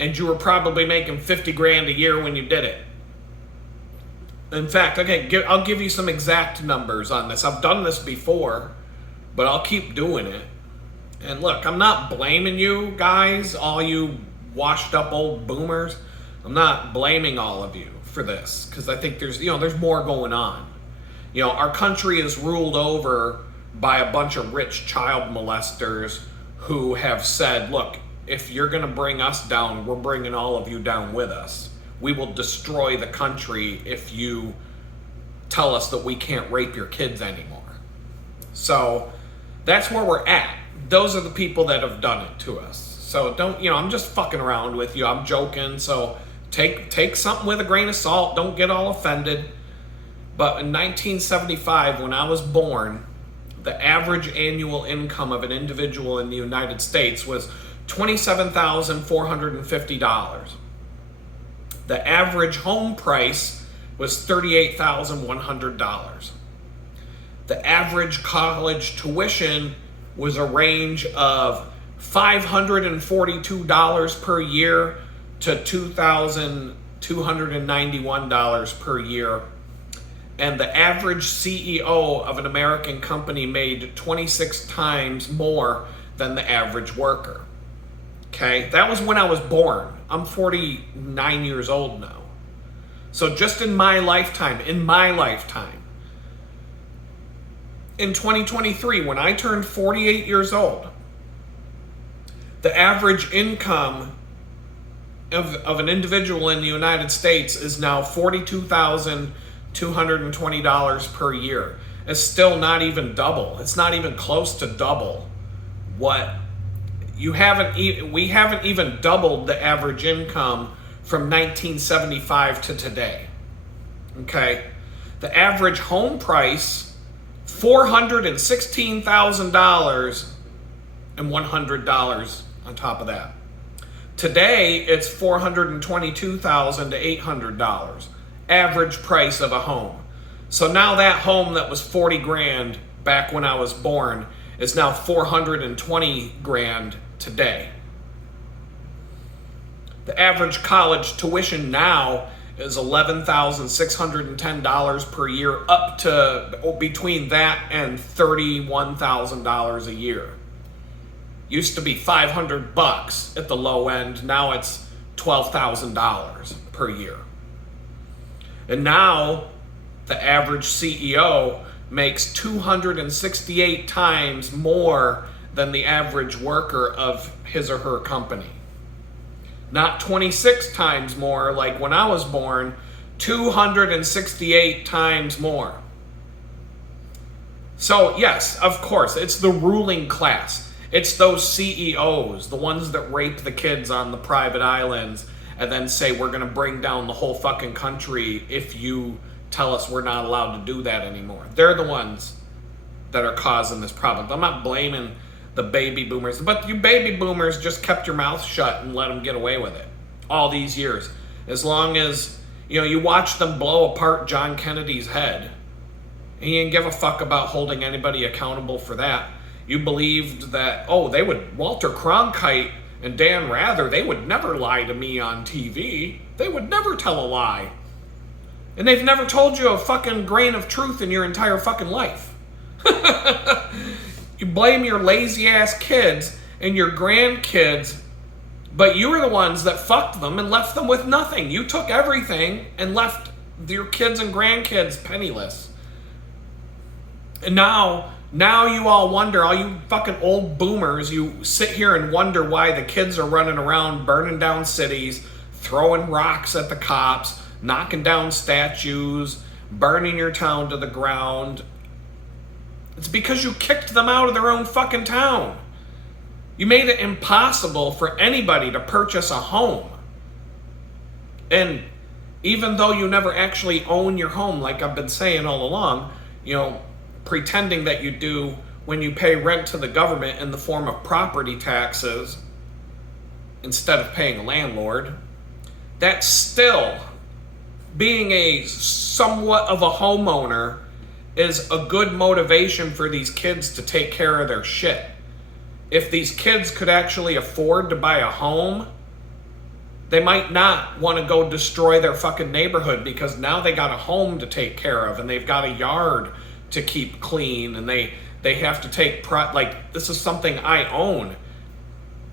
and you were probably making $50,000 a year when you did it. In fact, okay, I'll give you some exact numbers on this. I've done this before, but I'll keep doing it. And look, I'm not blaming you guys, all you washed up old boomers. I'm not blaming all of you for this, because I think there's more going on. Our country is ruled over by a bunch of rich child molesters who have said, look, if you're going to bring us down, we're bringing all of you down with us. We will destroy the country if you tell us that we can't rape your kids anymore. So that's where we're at. Those are the people that have done it to us. So don't, I'm just fucking around with you. I'm joking. So take something with a grain of salt. Don't get all offended. But in 1975, when I was born, the average annual income of an individual in the United States was $27,450. The average home price was $38,100. The average college tuition was a range of $542 per year to $2,291 per year. And the average CEO of an American company made 26 times more than the average worker. Okay, that was when I was born. I'm 49 years old now. So just in my lifetime, in 2023, when I turned 48 years old, the average income of an individual in the United States is now $42,220 per year. It's still not even double. It's not even close to double what we haven't even doubled the average income from 1975 to today. Okay? The average home price, $416,000 and $100 on top of that. Today, it's $422,000 to $800. Average price of a home. So now that home that was $40,000 back when I was born is now $420,000 today. The average college tuition now is $11,610 per year, up to between that and $31,000 a year. Used to be $500 at the low end. Now it's $12,000 per year. And now the average CEO makes 268 times more than the average worker of his or her company. Not 26 times more like when I was born, 268 times more. So yes, of course, it's the ruling class. It's those CEOs, the ones that rape the kids on the private islands and then say we're going to bring down the whole fucking country if you tell us we're not allowed to do that anymore. They're the ones that are causing this problem. I'm not blaming the baby boomers, but you baby boomers just kept your mouth shut and let them get away with it all these years. As long as, you watch them blow apart John Kennedy's head, and you didn't give a fuck about holding anybody accountable for that. You believed that, Walter Cronkite and Dan Rather, they would never lie to me on TV. They would never tell a lie. And they've never told you a fucking grain of truth in your entire fucking life. You blame your lazy ass kids and your grandkids, but you were the ones that fucked them and left them with nothing. You took everything and left your kids and grandkids penniless. And now you all wonder, all you fucking old boomers, you sit here and wonder why the kids are running around burning down cities, throwing rocks at the cops, knocking down statues, burning your town to the ground. It's because you kicked them out of their own fucking town. You made it impossible for anybody to purchase a home. And Even though you never actually own your home, like I've been saying all along, pretending that you do when you pay rent to the government in the form of property taxes instead of paying a landlord, that's still being a somewhat of a homeowner is a good motivation for these kids to take care of their shit. If these kids could actually afford to buy a home, they might not want to go destroy their fucking neighborhood because now they got a home to take care of and they've got a yard to keep clean and they have to take like this is something I own.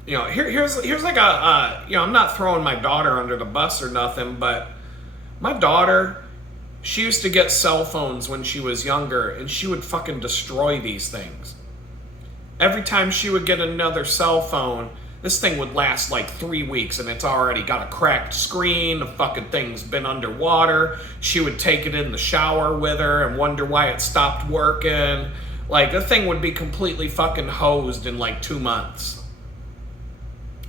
Here's like I'm not throwing my daughter under the bus or nothing, but my daughter, she used to get cell phones when she was younger and she would fucking destroy these things. Every time she would get another cell phone, this thing would last like 3 weeks and it's already got a cracked screen, the fucking thing's been underwater. She would take it in the shower with her and wonder why it stopped working. Like, the thing would be completely fucking hosed in like 2 months.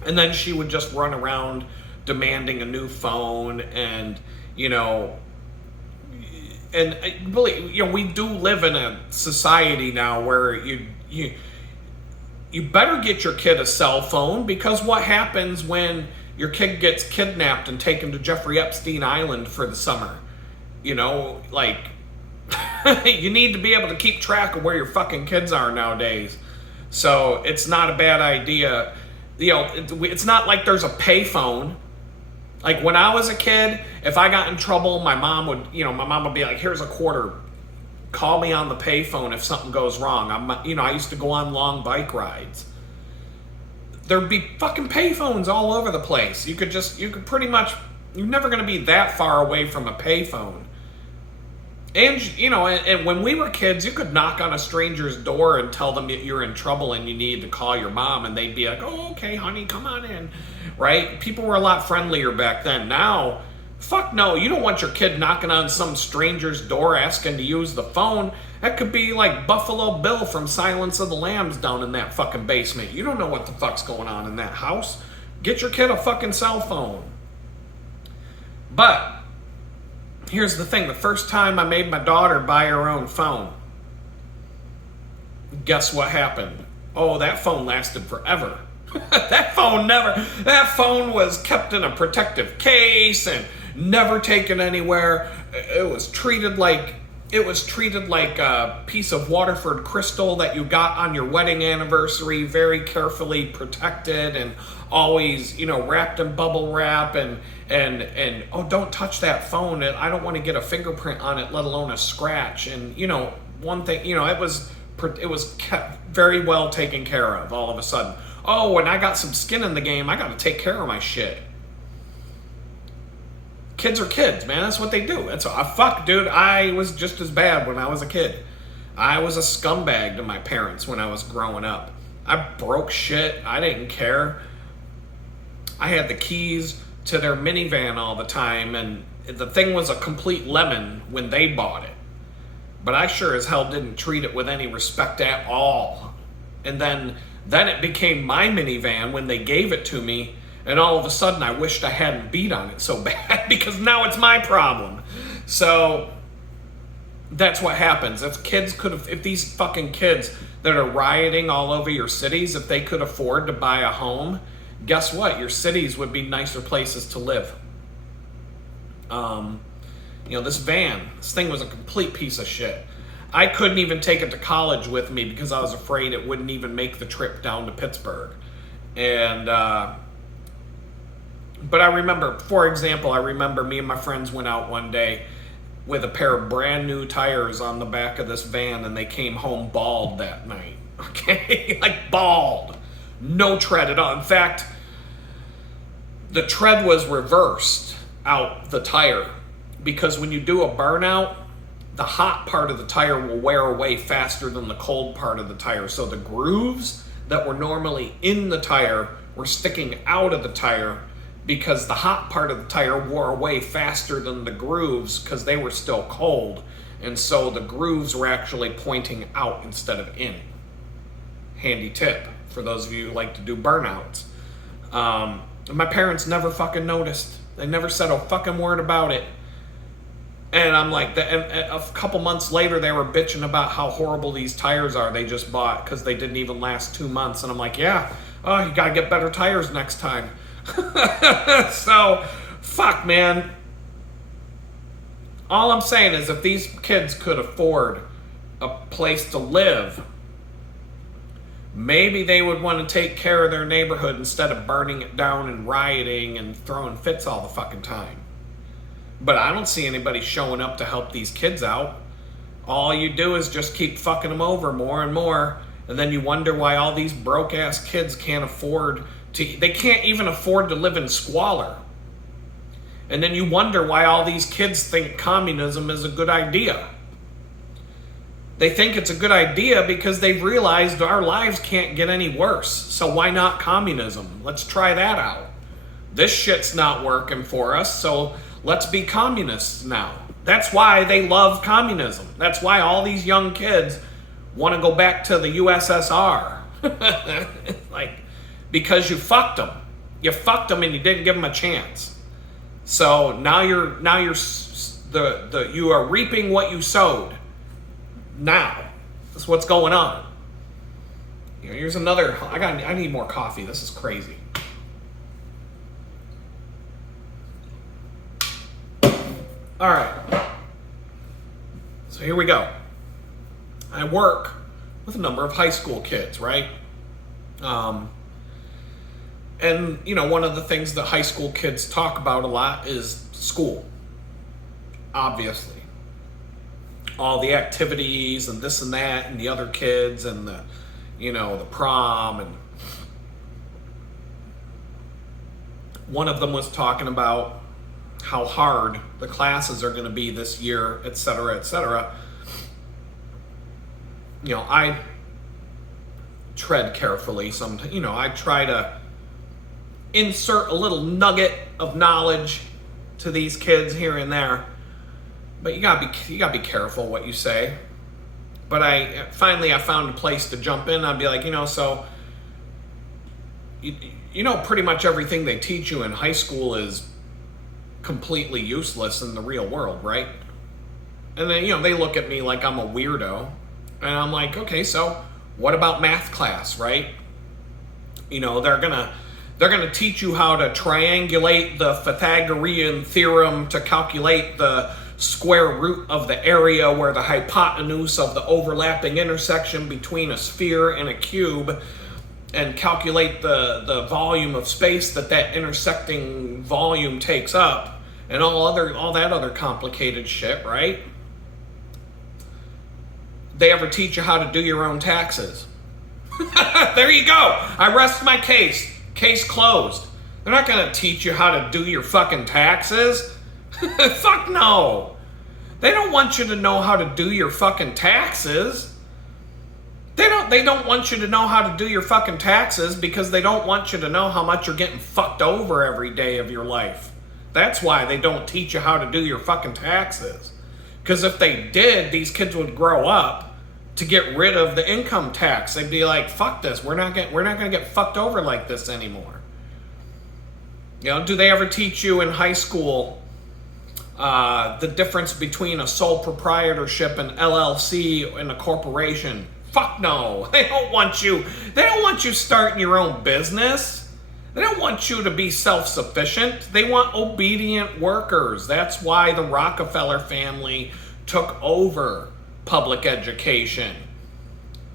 And then she would just run around demanding a new phone and, we do live in a society now where you better get your kid a cell phone, because what happens when your kid gets kidnapped and taken to Jeffrey Epstein Island for the summer? You need to be able to keep track of where your fucking kids are nowadays. So it's not a bad idea. It's not like there's a payphone. Like when I was a kid, if I got in trouble, my mom would be like, here's a quarter. Call me on the payphone if something goes wrong. I used to go on long bike rides. There'd be fucking payphones all over the place. You're never going to be that far away from a payphone. And when we were kids, you could knock on a stranger's door and tell them you're in trouble and you need to call your mom, and they'd be like, oh, okay, honey, come on in, right? People were a lot friendlier back then. Now, fuck no, you don't want your kid knocking on some stranger's door asking to use the phone. That could be like Buffalo Bill from Silence of the Lambs down in that fucking basement. You don't know what the fuck's going on in that house. Get your kid a fucking cell phone. But here's the thing. The first time I made my daughter buy her own phone, guess what happened? Oh, that phone lasted forever. That phone was kept in a protective case and never taken anywhere. It was treated like a piece of Waterford crystal that you got on your wedding anniversary, very carefully protected and always, wrapped in bubble wrap and oh, don't touch that phone. I don't want to get a fingerprint on it, let alone a scratch. And one thing, it was kept very well taken care of all of a sudden. Oh, when I got some skin in the game, I got to take care of my shit. Kids are kids, man. That's what they do. Fuck, dude. I was just as bad when I was a kid. I was a scumbag to my parents when I was growing up. I broke shit. I didn't care. I had the keys to their minivan all the time, and the thing was a complete lemon when they bought it. But I sure as hell didn't treat it with any respect at all. And then it became my minivan when they gave it to me, and all of a sudden I wished I hadn't beat on it so bad because now it's my problem. So that's what happens. If these fucking kids that are rioting all over your cities, if they could afford to buy a home, guess what? Your cities would be nicer places to live. This thing was a complete piece of shit. I couldn't even take it to college with me because I was afraid it wouldn't even make the trip down to Pittsburgh. And, but I remember, for example, me and my friends went out one day with a pair of brand new tires on the back of this van, and they came home bald that night. Okay? Like bald. No tread at all. In fact, the tread was reversed out the tire, because when you do a burnout, the hot part of the tire will wear away faster than the cold part of the tire. So the grooves that were normally in the tire were sticking out of the tire because the hot part of the tire wore away faster than the grooves because they were still cold. And so the grooves were actually pointing out instead of in. Handy tip for those of you who like to do burnouts. My parents never fucking noticed. They never said a fucking word about it. And I'm like, and a couple months later, they were bitching about how horrible these tires are they just bought because they didn't even last 2 months. And I'm like, yeah, oh, you gotta get better tires next time. So, fuck, man. All I'm saying is if these kids could afford a place to live, maybe they would want to take care of their neighborhood instead of burning it down and rioting and throwing fits all the fucking time. But I don't see anybody showing up to help these kids out. All you do is just keep fucking them over more and more, and then you wonder why all these broke-ass kids can't afford to... They can't even afford to live in squalor. And then you wonder why all these kids think communism is a good idea. They think it's a good idea because they've realized our lives can't get any worse. So why not communism? Let's try that out. This shit's not working for us, so let's be communists now. That's why they love communism. That's why all these young kids want to go back to the USSR. Like, because you fucked them. You fucked them and you didn't give them a chance. So now you are reaping what you sowed. Now, that's what's going on. Here's another. I need more coffee. This is crazy. All right. So here we go. I work with a number of high school kids, right? And, one of the things that high school kids talk about a lot is school. Obviously. All the activities and this and that and the other kids and the prom. And one of them was talking about how hard the classes are going to be this year, et cetera, et cetera. I tread carefully. I try to insert a little nugget of knowledge to these kids here and there, but you gotta be careful what you say. But I found a place to jump in. I'd be like, so pretty much everything they teach you in high school is completely useless in the real world, right? And then they look at me like I'm a weirdo, and I'm like, okay, so what about math class, right? They're gonna teach you how to triangulate the Pythagorean theorem to calculate the square root of the area where the hypotenuse of the overlapping intersection between a sphere and a cube, and calculate the volume of space that intersecting volume takes up, and all that other complicated shit, right? They ever teach you how to do your own taxes? There you go. I rest my case. Case closed. They're not going to teach you how to do your fucking taxes. Fuck no. They don't want you to know how to do your fucking taxes. They don't want you to know how to do your fucking taxes because they don't want you to know how much you're getting fucked over every day of your life. That's why they don't teach you how to do your fucking taxes. Because if they did, these kids would grow up to get rid of the income tax. They'd be like, fuck this, we're not gonna get fucked over like this anymore. Do they ever teach you in high school the difference between a sole proprietorship, an LLC, and a corporation? Fuck no. They don't want you starting your own business. They don't want you to be self-sufficient. They want obedient workers. That's why the Rockefeller family took over public education.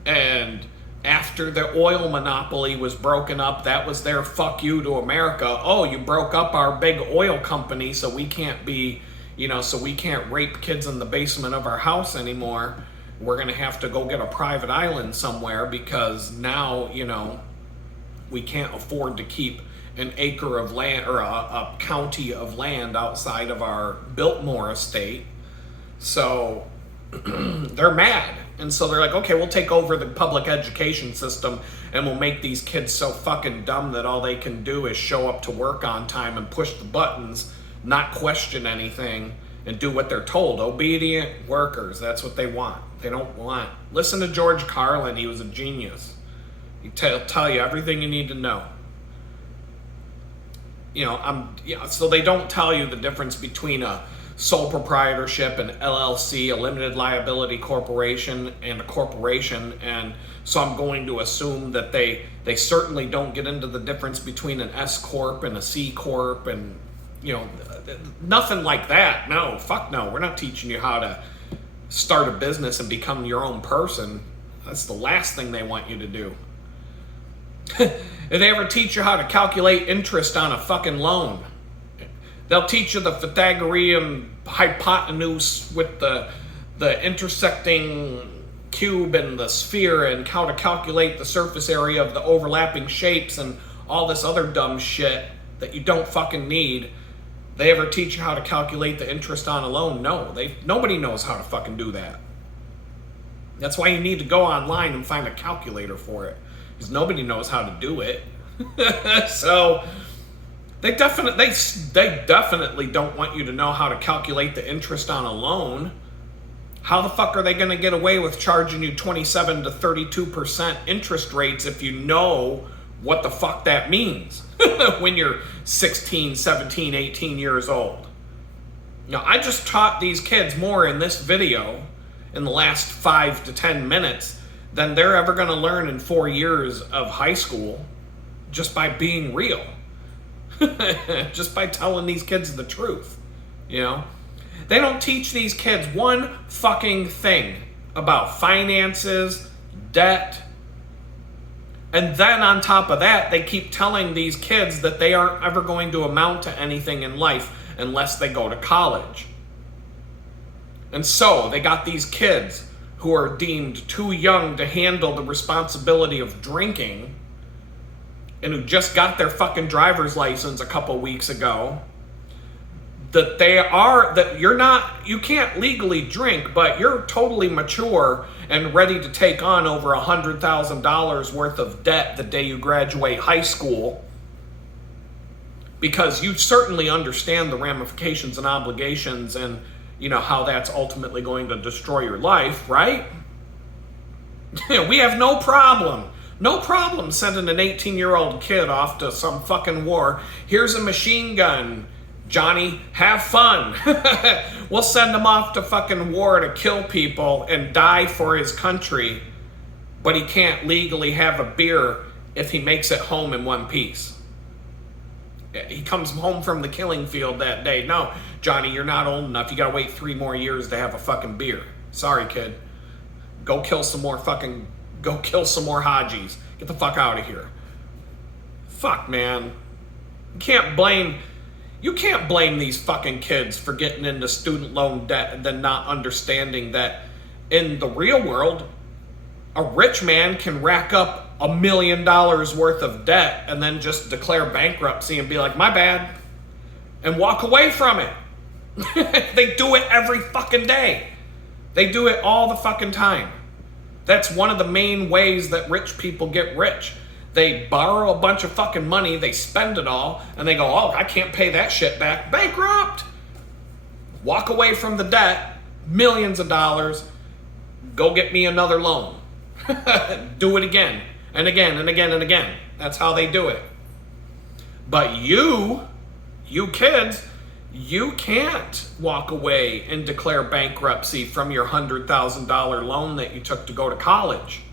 And after the oil monopoly was broken up, that was their fuck you to America. Oh, you broke up our big oil company, so we can't rape kids in the basement of our house anymore. We're gonna have to go get a private island somewhere because now, we can't afford to keep an acre of land or a county of land outside of our Biltmore estate. So they're mad. And so they're like, okay, we'll take over the public education system and we'll make these kids so fucking dumb that all they can do is show up to work on time and push the buttons, not question anything, and do what they're told. Obedient workers, that's what they want. They don't want... Listen to George Carlin, he was a genius. He'll tell you everything you need to know. So they don't tell you the difference between a sole proprietorship, an LLC, a limited liability corporation, and a corporation. And so I'm going to assume that they certainly don't get into the difference between an S corp and a C corp, and nothing like that. No, fuck no. We're not teaching you how to start a business and become your own person. That's the last thing they want you to do. If they ever teach you how to calculate interest on a fucking loan, they'll teach you the Pythagorean hypotenuse with the intersecting cube and the sphere, and how to calculate the surface area of the overlapping shapes and all this other dumb shit that you don't fucking need. They ever teach you how to calculate the interest on a loan? No, nobody knows how to fucking do that. That's why you need to go online and find a calculator for it, because nobody knows how to do it. So they definitely don't want you to know how to calculate the interest on a loan. How the fuck are they going to get away with charging you 27 to 32% interest rates if you know what the fuck that means when you're 16, 17, 18 years old? I just taught these kids more in this video in the last 5 to 10 minutes than they're ever going to learn in 4 years of high school, just by being real. Just by telling these kids the truth. They don't teach these kids one fucking thing about finances, debt. And then on top of that, they keep telling these kids that they aren't ever going to amount to anything in life unless they go to college. And so they got these kids who are deemed too young to handle the responsibility of drinking, and who just got their fucking driver's license a couple weeks ago, you can't legally drink, but you're totally mature and ready to take on over $100,000 worth of debt the day you graduate high school, because you certainly understand the ramifications and obligations and how that's ultimately going to destroy your life, right? We have no problem sending an 18-year-old kid off to some fucking war. Here's a machine gun, Johnny, have fun. We'll send him off to fucking war to kill people and die for his country, but he can't legally have a beer if he makes it home in one piece. He comes home from the killing field that day. No, Johnny, you're not old enough. You gotta wait 3 more years to have a fucking beer. Sorry, kid. Go kill some more Hajis. Get the fuck out of here. Fuck, man. You can't blame these fucking kids for getting into student loan debt and then not understanding that in the real world, a rich man can rack up $1 million worth of debt and then just declare bankruptcy and be like, my bad, and walk away from it. They do it every fucking day. They do it all the fucking time. That's one of the main ways that rich people get rich. They borrow a bunch of fucking money, they spend it all, and they go, oh, I can't pay that shit back. Bankrupt! Walk away from the debt, millions of dollars, go get me another loan. Do it again, and again, and again, and again. That's how they do it. But you kids, you can't walk away and declare bankruptcy from your $100,000 loan that you took to go to college.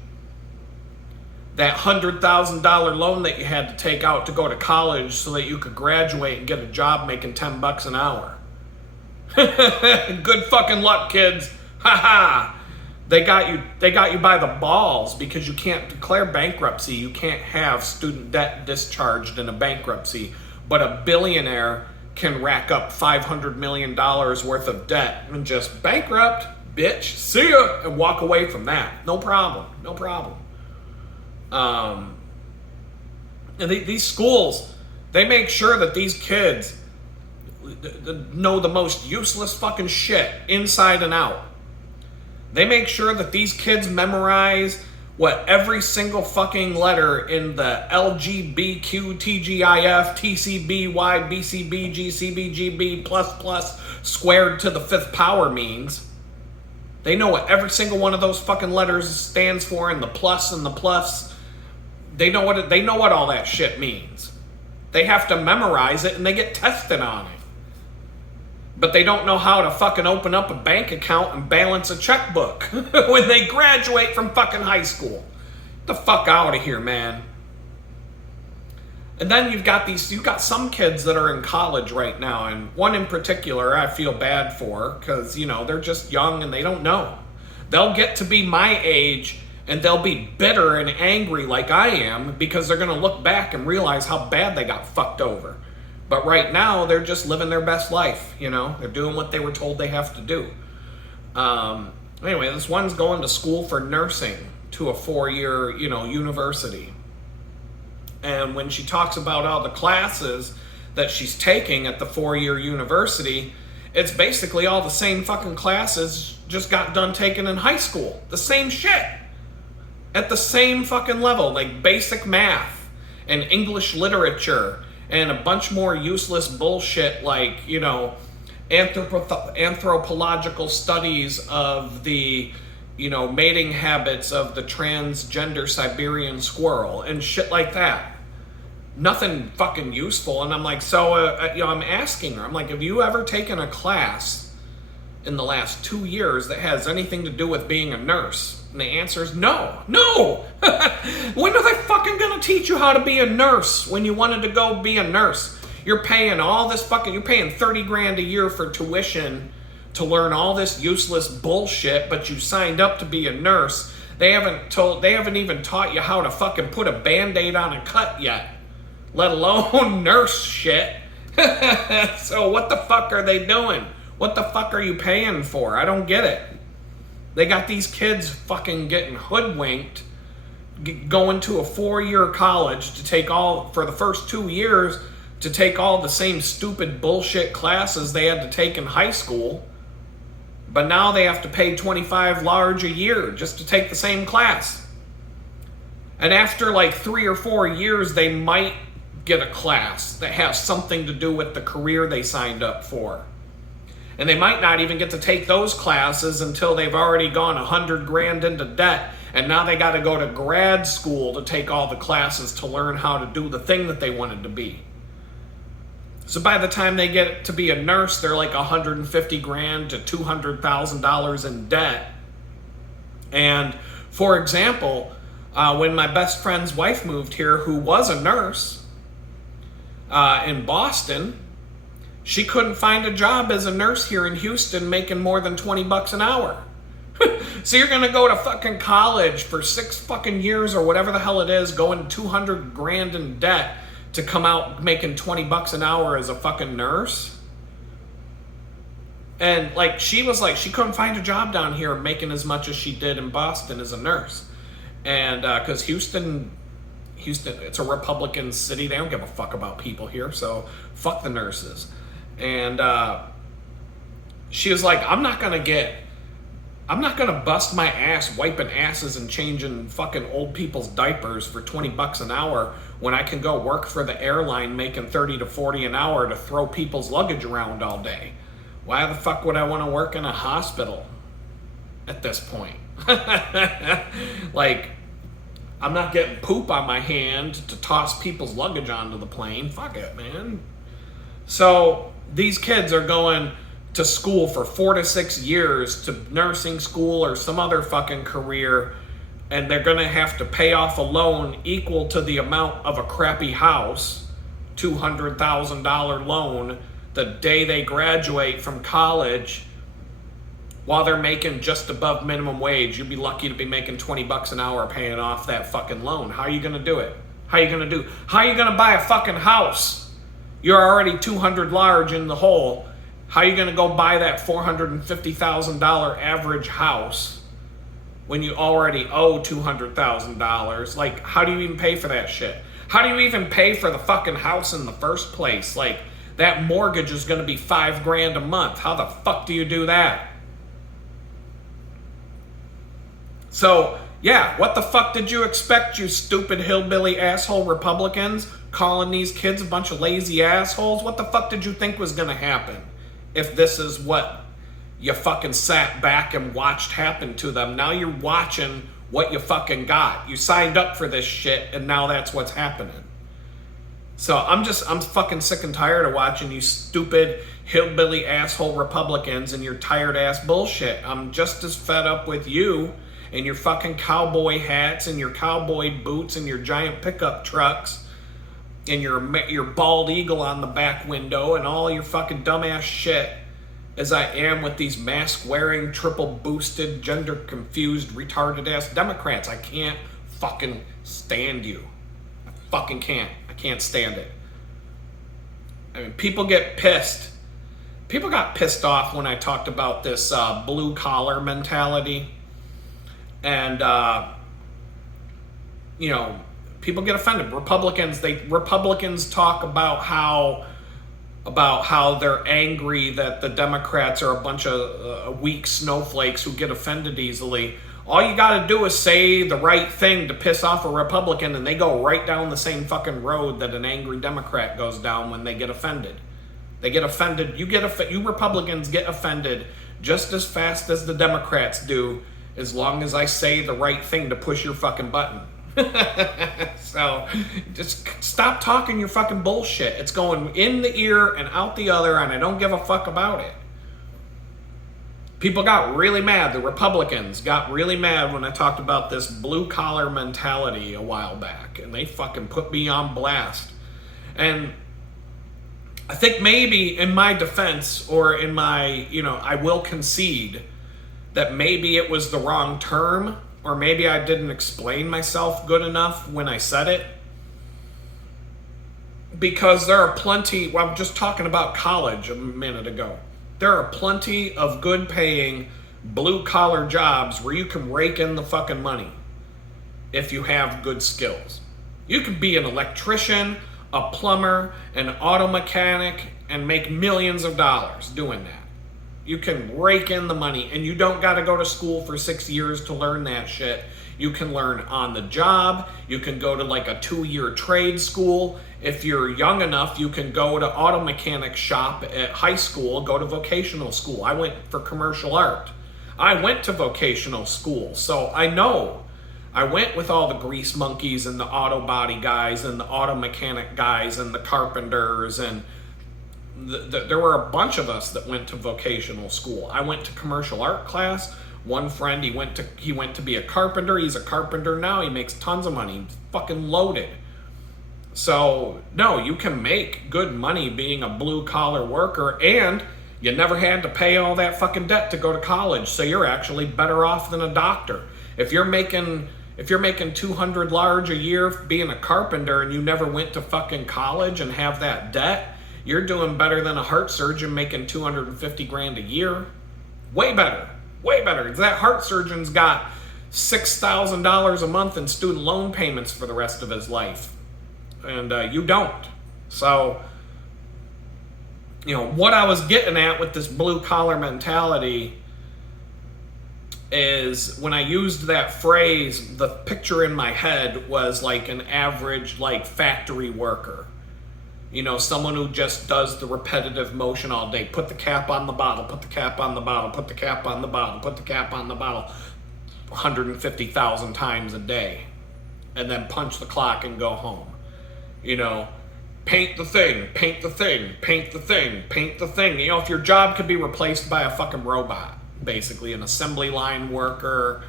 That $100,000 loan that you had to take out to go to college so that you could graduate and get a job making $10 an hour. Good fucking luck, kids. Ha ha. They got you by the balls because you can't declare bankruptcy. You can't have student debt discharged in a bankruptcy. But a billionaire can rack up $500 million worth of debt and just bankrupt, bitch, see ya, and walk away from that. No problem. And these schools, they make sure that these kids know the most useless fucking shit inside and out. They make sure that these kids memorize what every single fucking letter in the LGBTQ, TGIF, TCB, YBCB, GCB, GB, plus squared to the 5th power means. They know what every single one of those fucking letters stands for, and the plus and the plus. They know what all that shit means. They have to memorize it and they get tested on it. But they don't know how to fucking open up a bank account and balance a checkbook when they graduate from fucking high school. Get the fuck out of here, man. And then you've got some kids that are in college right now, and one in particular I feel bad for because, they're just young and they don't know. They'll get to be my age and they'll be bitter and angry like I am because they're going to look back and realize how bad they got fucked over. But right now, they're just living their best life, They're doing what they were told they have to do. Anyway, this one's going to school for nursing to a 4-year, university. And when she talks about all the classes that she's taking at the 4-year university, it's basically all the same fucking classes just got done taking in high school. The same shit. At the same fucking level, like basic math and English literature and a bunch more useless bullshit like, anthropological studies of the, mating habits of the transgender Siberian squirrel and shit like that. Nothing fucking useful. And I'm like, I'm asking her, I'm like, have you ever taken a class in the last 2 years that has anything to do with being a nurse? And the answer is no. When are they fucking gonna teach you how to be a nurse when you wanted to go be a nurse? You're paying you're paying 30 grand a year for tuition to learn all this useless bullshit, but you signed up to be a nurse. They haven't even taught you how to fucking put a Band-Aid on a cut yet, let alone nurse shit. So what the fuck are they doing? What the fuck are you paying for? I don't get it. They got these kids fucking getting hoodwinked, going to a 4-year college to take for the first 2 years, to take all the same stupid bullshit classes they had to take in high school. But now they have to pay $25 large a year just to take the same class. And after like 3 or 4 years, they might get a class that has something to do with the career they signed up for. And they might not even get to take those classes until they've already gone 100 grand into debt. And now they got to go to grad school to take all the classes to learn how to do the thing that they wanted to be. So by the time they get to be a nurse, they're like 150 grand to $200,000 in debt. And for example, when my best friend's wife moved here, who was a nurse in Boston, she couldn't find a job as a nurse here in Houston making more than $20 an hour. So you're going to go to fucking college for 6 fucking years or whatever the hell it is, going 200 grand in debt to come out making $20 an hour as a fucking nurse? And like, she was like, she couldn't find a job down here making as much as she did in Boston as a nurse. And because Houston, it's a Republican city. They don't give a fuck about people here. So fuck the nurses. And she was like, I'm not going to bust my ass wiping asses and changing fucking old people's diapers for $20 an hour when I can go work for the airline making 30 to 40 an hour to throw people's luggage around all day. Why the fuck would I want to work in a hospital at this point? Like, I'm not getting poop on my hand to toss people's luggage onto the plane. Fuck it, man. So these kids are going to school for 4 to 6 years, to nursing school or some other fucking career, and they're going to have to pay off a loan equal to the amount of a crappy house, $200,000 loan, the day they graduate from college, while they're making just above minimum wage. You'd be lucky to be making $20 an hour paying off that fucking loan. How are you going to do it? How are you going to buy a fucking house? You're already 200 large in the hole. How are you going to go buy that $450,000 average house when you already owe $200,000? Like, how do you even pay for that shit? How do you even pay for the fucking house in the first place? Like, that mortgage is going to be $5 grand a month. How the fuck do you do that? So, yeah, what the fuck did you expect, you stupid hillbilly asshole Republicans, calling these kids a bunch of lazy assholes? What the fuck did you think was going to happen if this is what you fucking sat back and watched happen to them? Now you're watching what you fucking got. You signed up for this shit, and now that's what's happening. So I'm fucking sick and tired of watching you stupid hillbilly asshole Republicans and your tired ass bullshit. I'm just as fed up with you and your fucking cowboy hats and your cowboy boots and your giant pickup trucks and your bald eagle on the back window and all your fucking dumbass shit as I am with these mask-wearing, triple-boosted, gender-confused, retarded-ass Democrats. I can't fucking stand you. I fucking can't. I can't stand it. I mean, people get pissed. People got pissed off when I talked about this blue-collar mentality. And, people get offended. Republicans talk about how they're angry that the Democrats are a bunch of weak snowflakes who get offended easily. All you gotta do is say the right thing to piss off a Republican, and they go right down the same fucking road that an angry Democrat goes down when they get offended. They get offended. You Republicans get offended just as fast as the Democrats do, as long as I say the right thing to push your fucking button. So just stop talking your fucking bullshit. It's going in the ear and out the other, and I don't give a fuck about it. People got really mad. The Republicans got really mad when I talked about this blue collar mentality a while back, and they fucking put me on blast. And I think maybe in my defense, or in my, I will concede that maybe it was the wrong term, or maybe I didn't explain myself good enough when I said it. Because there are plenty, I'm just talking about college a minute ago. There are plenty of good paying blue collar jobs where you can rake in the fucking money if you have good skills. You could be an electrician, a plumber, an auto mechanic, and make millions of dollars doing that. You can rake in the money, and you don't got to go to school for 6 years to learn that shit. You can learn on the job. You can go to like a 2-year trade school. If you're young enough, you can go to auto mechanic shop at high school, go to vocational school. I went for commercial art. I went to vocational school, so I know. I went with all the grease monkeys and the auto body guys and the auto mechanic guys and the carpenters, and there were a bunch of us that went to vocational school. I went to commercial art class. One friend, he went to be a carpenter. He's a carpenter now. He makes tons of money. He's fucking loaded. So, no, you can make good money being a blue-collar worker, and you never had to pay all that fucking debt to go to college, so you're actually better off than a doctor. If you're making $200 large a year being a carpenter and you never went to fucking college and have that debt, you're doing better than a heart surgeon making $250,000 a year. Way better. Way better. That heart surgeon's got $6,000 a month in student loan payments for the rest of his life. And you don't. So, what I was getting at with this blue-collar mentality is when I used that phrase, the picture in my head was like an average, factory worker. Someone who just does the repetitive motion all day. Put the cap on the bottle, put the cap on the bottle, put the cap on the bottle, put the cap on the bottle 150,000 times a day. And then punch the clock and go home. Paint the thing, paint the thing, paint the thing, paint the thing. If your job could be replaced by a fucking robot, basically an assembly line worker,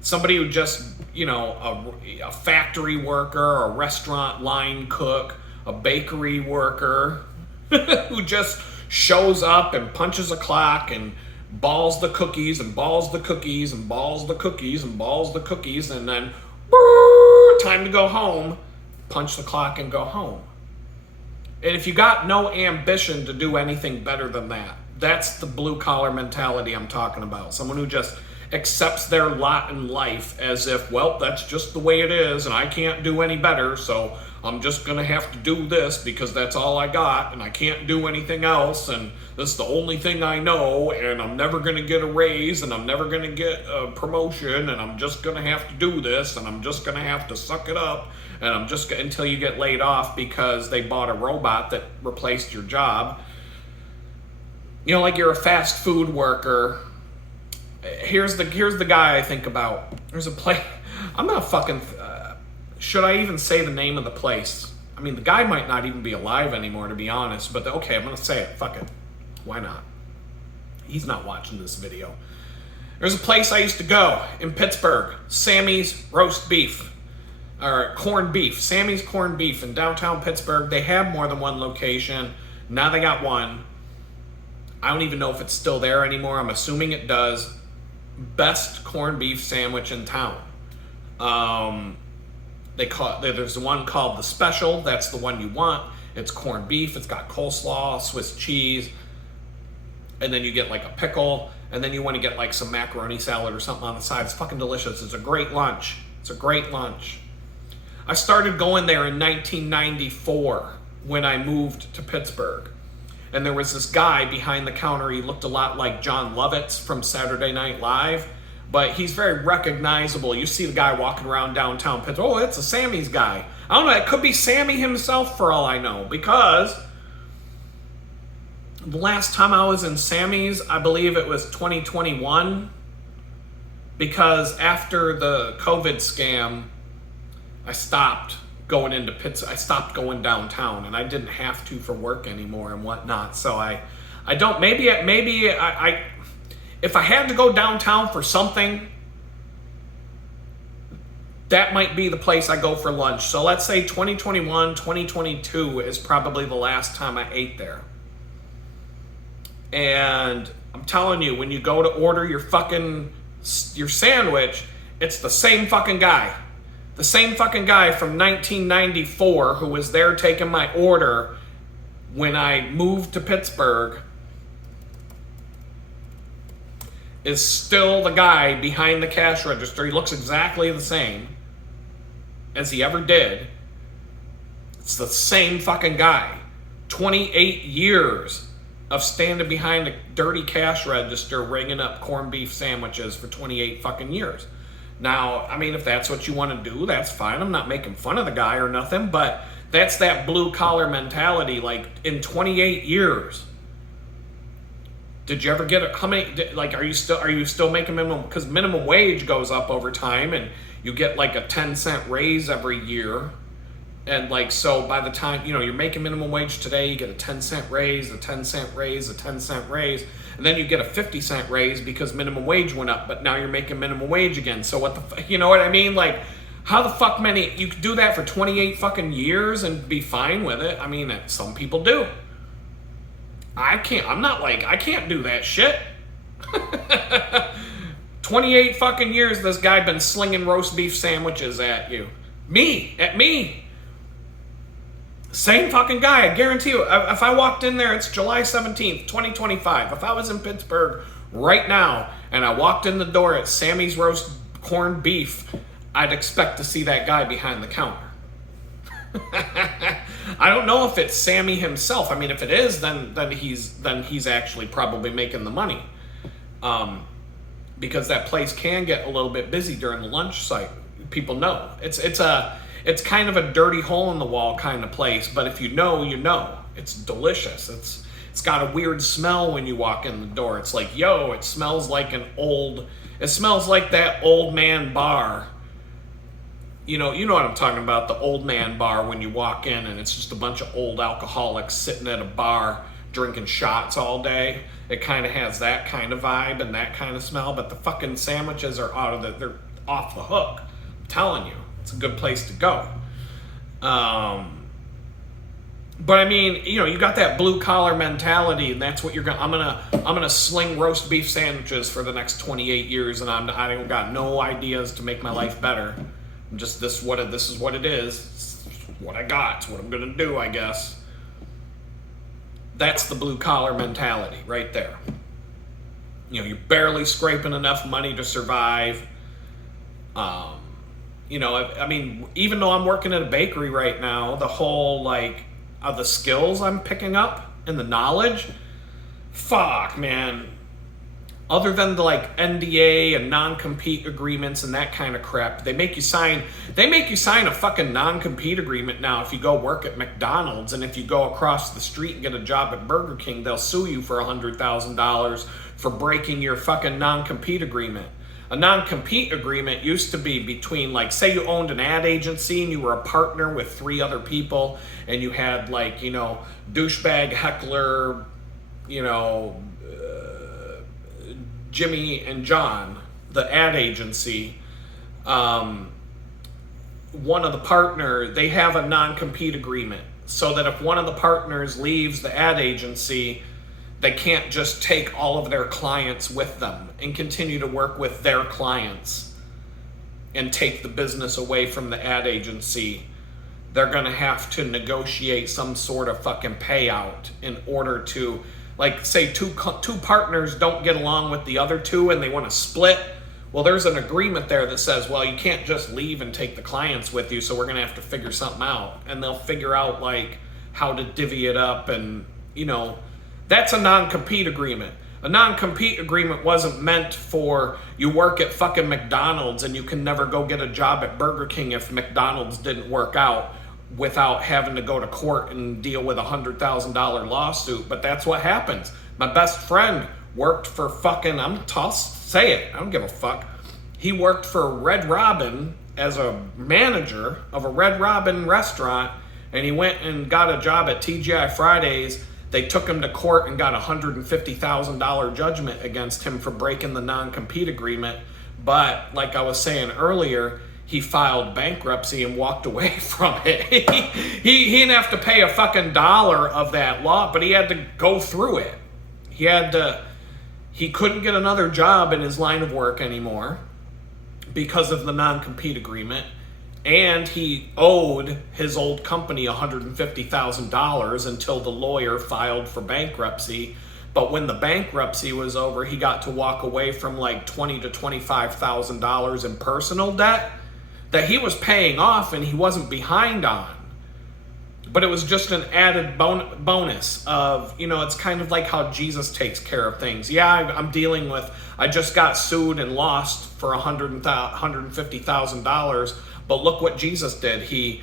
somebody who just, a factory worker, a restaurant line cook, a bakery worker who just shows up and punches a clock and balls the cookies and balls the cookies and balls the cookies and balls the cookies, and then time to go home, punch the clock and go home. And if you got no ambition to do anything better than that, that's the blue-collar mentality I'm talking about. Someone who just accepts their lot in life as if, well, that's just the way it is, and I can't do any better, so I'm just going to have to do this because that's all I got, and I can't do anything else, and this is the only thing I know, and I'm never going to get a raise, and I'm never going to get a promotion, and I'm just going to have to do this, and I'm just going to have to suck it up, and I'm just until you get laid off because they bought a robot that replaced your job. Like you're a fast food worker. Here's the guy I think about. There's a place. I'm not fucking. should I even say the name of the place? I mean, the guy might not even be alive anymore, to be honest, but okay, I'm going to say it. Fuck it. Why not? He's not watching this video. There's a place I used to go in Pittsburgh, Sammy's Roast Beef, or Corned Beef. Sammy's Corned Beef in downtown Pittsburgh. They have more than one location. Now they got one. I don't even know if it's still there anymore. I'm assuming it does. Best corned beef sandwich in town. There's one called the Special. That's the one you want. It's corned beef. It's got coleslaw, Swiss cheese, and then you get like a pickle, and then you want to get like some macaroni salad or something on the side. It's fucking delicious. It's a great lunch. It's a great lunch. I started going there in 1994 when I moved to Pittsburgh. And there was this guy behind the counter. He looked a lot like John Lovitz from Saturday Night Live, but he's very recognizable. You see the guy walking around downtown Pittsburgh. Oh, it's a Sammy's guy. I don't know. It could be Sammy himself for all I know, because the last time I was in Sammy's, I believe it was 2021, because after the COVID scam, I stopped going into Pittsburgh. I stopped going downtown, and I didn't have to for work anymore and whatnot. So I don't. Maybe if I had to go downtown for something, that might be the place I go for lunch. So let's say 2021, 2022 is probably the last time I ate there. And I'm telling you, when you go to order your sandwich, it's the same fucking guy. The same fucking guy from 1994 who was there taking my order when I moved to Pittsburgh is still the guy behind the cash register. He looks exactly the same as he ever did. It's the same fucking guy. 28 years of standing behind a dirty cash register ringing up corned beef sandwiches for 28 fucking years. Now, I mean, if that's what you want to do, that's fine. I'm not making fun of the guy or nothing, but that's that blue collar mentality. Like, in 28 years, did you ever get how many? Like, are you still making minimum? Because minimum wage goes up over time, and you get like a 10-cent raise every year, and like, so by the time you're making minimum wage today, you get a 10-cent raise, a 10-cent raise, a 10-cent raise. And then you get a 50-cent raise because minimum wage went up, but now you're making minimum wage again. So what you know what I mean? Like, how the fuck you could do that for 28 fucking years and be fine with it? I mean, some people do. I can't do that shit. 28 fucking years this guy been slinging roast beef sandwiches at me. Same fucking guy, I guarantee you. If I walked in there, it's July 17th, 2025. If I was in Pittsburgh right now and I walked in the door at Sammy's Roast Corned Beef, I'd expect to see that guy behind the counter. I don't know if it's Sammy himself. I mean, if it is, then he's actually probably making the money. Because that place can get a little bit busy during the lunch site. People know. It's kind of a dirty hole in the wall kind of place, but if you know, you know. It's delicious. It's got a weird smell when you walk in the door. It's like, it smells like it smells like that old man bar. You know what I'm talking about, the old man bar when you walk in and it's just a bunch of old alcoholics sitting at a bar drinking shots all day. It kind of has that kind of vibe and that kind of smell, but the fucking sandwiches are they're off the hook. I'm telling you. It's a good place to go. But I mean, you got that blue collar mentality, and that's what I'm gonna sling roast beef sandwiches for the next 28 years, and I don't got no ideas to make my life better. I'm just this is what it is. It's what I got. It's what I'm gonna do, I guess. That's the blue collar mentality right there. You're barely scraping enough money to survive. I mean, even though I'm working at a bakery right now, the whole, the skills I'm picking up and the knowledge, fuck, man. Other than the, NDA and non-compete agreements and that kind of crap, they make you sign a fucking non-compete agreement now if you go work at McDonald's, and if you go across the street and get a job at Burger King, they'll sue you for $100,000 for breaking your fucking non-compete agreement. A non-compete agreement used to be between, like, say you owned an ad agency and you were a partner with 3 other people, and you had, like, you know, douchebag heckler, you know, Jimmy and John, the ad agency. One of the partner, they have a non-compete agreement, so that if one of the partners leaves the ad agency, they can't just take all of their clients with them and continue to work with their clients and take the business away from the ad agency. They're going to have to negotiate some sort of fucking payout in order to, like, say two partners don't get along with the other 2 and they want to split. Well, there's an agreement there that says, well, you can't just leave and take the clients with you, so we're going to have to figure something out. And they'll figure out, like, how to divvy it up, and, you know, that's a non-compete agreement. A non-compete agreement wasn't meant for you work at fucking McDonald's and you can never go get a job at Burger King if McDonald's didn't work out, without having to go to court and deal with a $100,000 lawsuit. But that's what happens. My best friend worked for fucking, I'll say it, I don't give a fuck. He worked for Red Robin as a manager of a Red Robin restaurant, and he went and got a job at TGI Fridays. They took him to court and got a $150,000 judgment against him for breaking the non-compete agreement. But like I was saying earlier, he filed bankruptcy and walked away from it. he didn't have to pay a fucking dollar of that law, but he had to go through it. He couldn't get another job in his line of work anymore because of the non-compete agreement. And he owed his old company $150,000 until the lawyer filed for bankruptcy. But when the bankruptcy was over, he got to walk away from like $20,000 to $25,000 in personal debt that he was paying off and he wasn't behind on. But it was just an added bonus of, you know, it's kind of like how Jesus takes care of things. Yeah, I'm dealing with, I just got sued and lost for $150,000. But look what Jesus did. He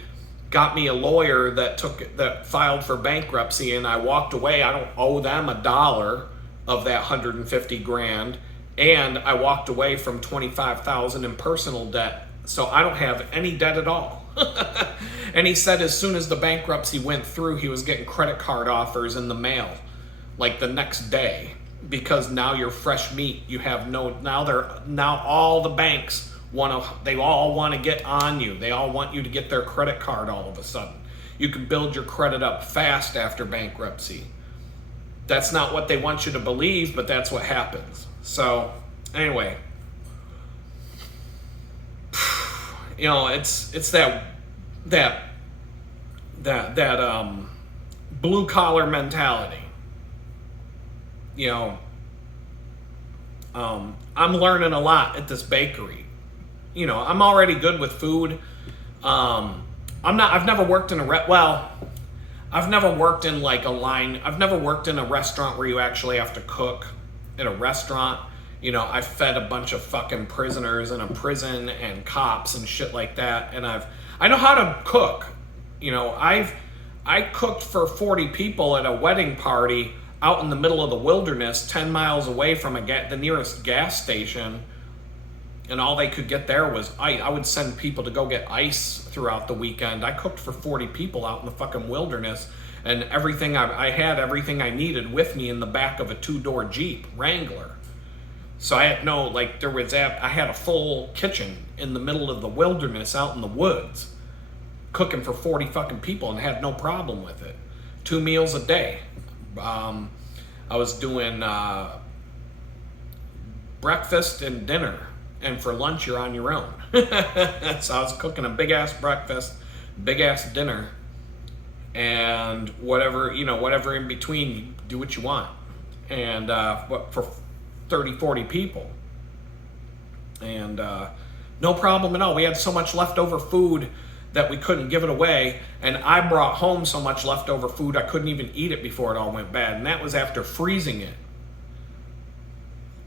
got me a lawyer that filed for bankruptcy, and I walked away. I don't owe them a dollar of that $150,000, and I walked away from $25,000 in personal debt. So I don't have any debt at all. And he said as soon as the bankruptcy went through, he was getting credit card offers in the mail like the next day, because now you're fresh meat. You have now all the banks they all want to get on you. They all want you to get their credit card all of a sudden. You can build your credit up fast after bankruptcy. That's not what they want you to believe, but that's what happens. So anyway, you know, it's that blue collar mentality. You know, I'm learning a lot at this bakery. You know, I'm already good with food. I've never worked in I've never worked in like a line. I've never worked in a restaurant where you actually have to cook in a restaurant. You know, I fed a bunch of fucking prisoners in a prison and cops and shit like that. And I know how to cook. You know, I cooked for 40 people at a wedding party out in the middle of the wilderness, 10 miles away from the nearest gas station. And all they could get there was ice. I would send people to go get ice throughout the weekend. I cooked for 40 people out in the fucking wilderness, and everything I had everything I needed with me in the back of a 2-door Jeep Wrangler. So I had I had a full kitchen in the middle of the wilderness out in the woods, cooking for 40 fucking people, and had no problem with it. 2 meals a day. I was doing breakfast and dinner. And for lunch, you're on your own. So I was cooking a big-ass breakfast, big-ass dinner, and whatever in between, you do what you want. And for 30, 40 people. And no problem at all. We had so much leftover food that we couldn't give it away. And I brought home so much leftover food, I couldn't even eat it before it all went bad. And that was after freezing it.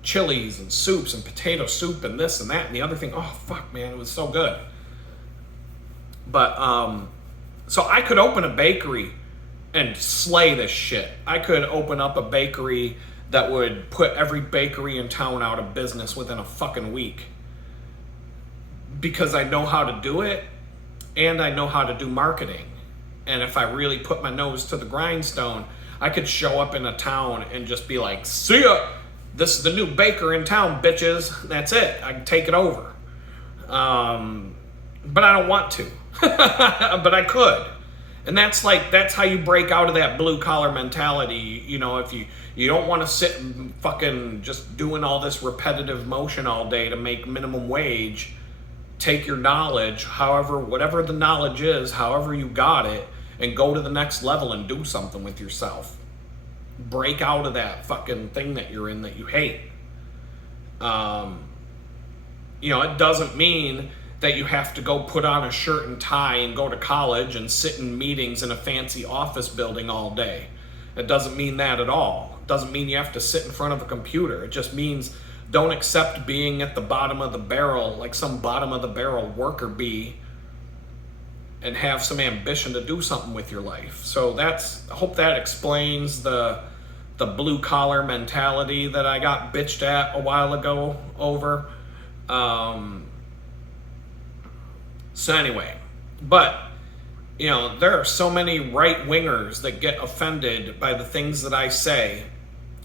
Chilies and soups and potato soup and this and that and the other thing. Oh, fuck, man, it was so good. But, so I could open a bakery and slay this shit. I could open up a bakery that would put every bakery in town out of business within a fucking week. Because I know how to do it, and I know how to do marketing. And if I really put my nose to the grindstone, I could show up in a town and just be like, see ya! This is the new baker in town, bitches. That's it. I can take it over. But I don't want to. But I could. And that's how you break out of that blue collar mentality. You know, if you don't want to sit and fucking just doing all this repetitive motion all day to make minimum wage, take your knowledge, whatever the knowledge is, however you got it, and go to the next level and do something with yourself. Break out of that fucking thing that you're in that you hate. It doesn't mean that you have to go put on a shirt and tie and go to college and sit in meetings in a fancy office building all day. It doesn't mean that at all. It doesn't mean you have to sit in front of a computer. It just means don't accept being at the bottom of the barrel like some bottom of the barrel worker bee, and have some ambition to do something with your life. So I hope that explains the blue collar mentality that I got bitched at a while ago over. So anyway, but there are so many right wingers that get offended by the things that I say,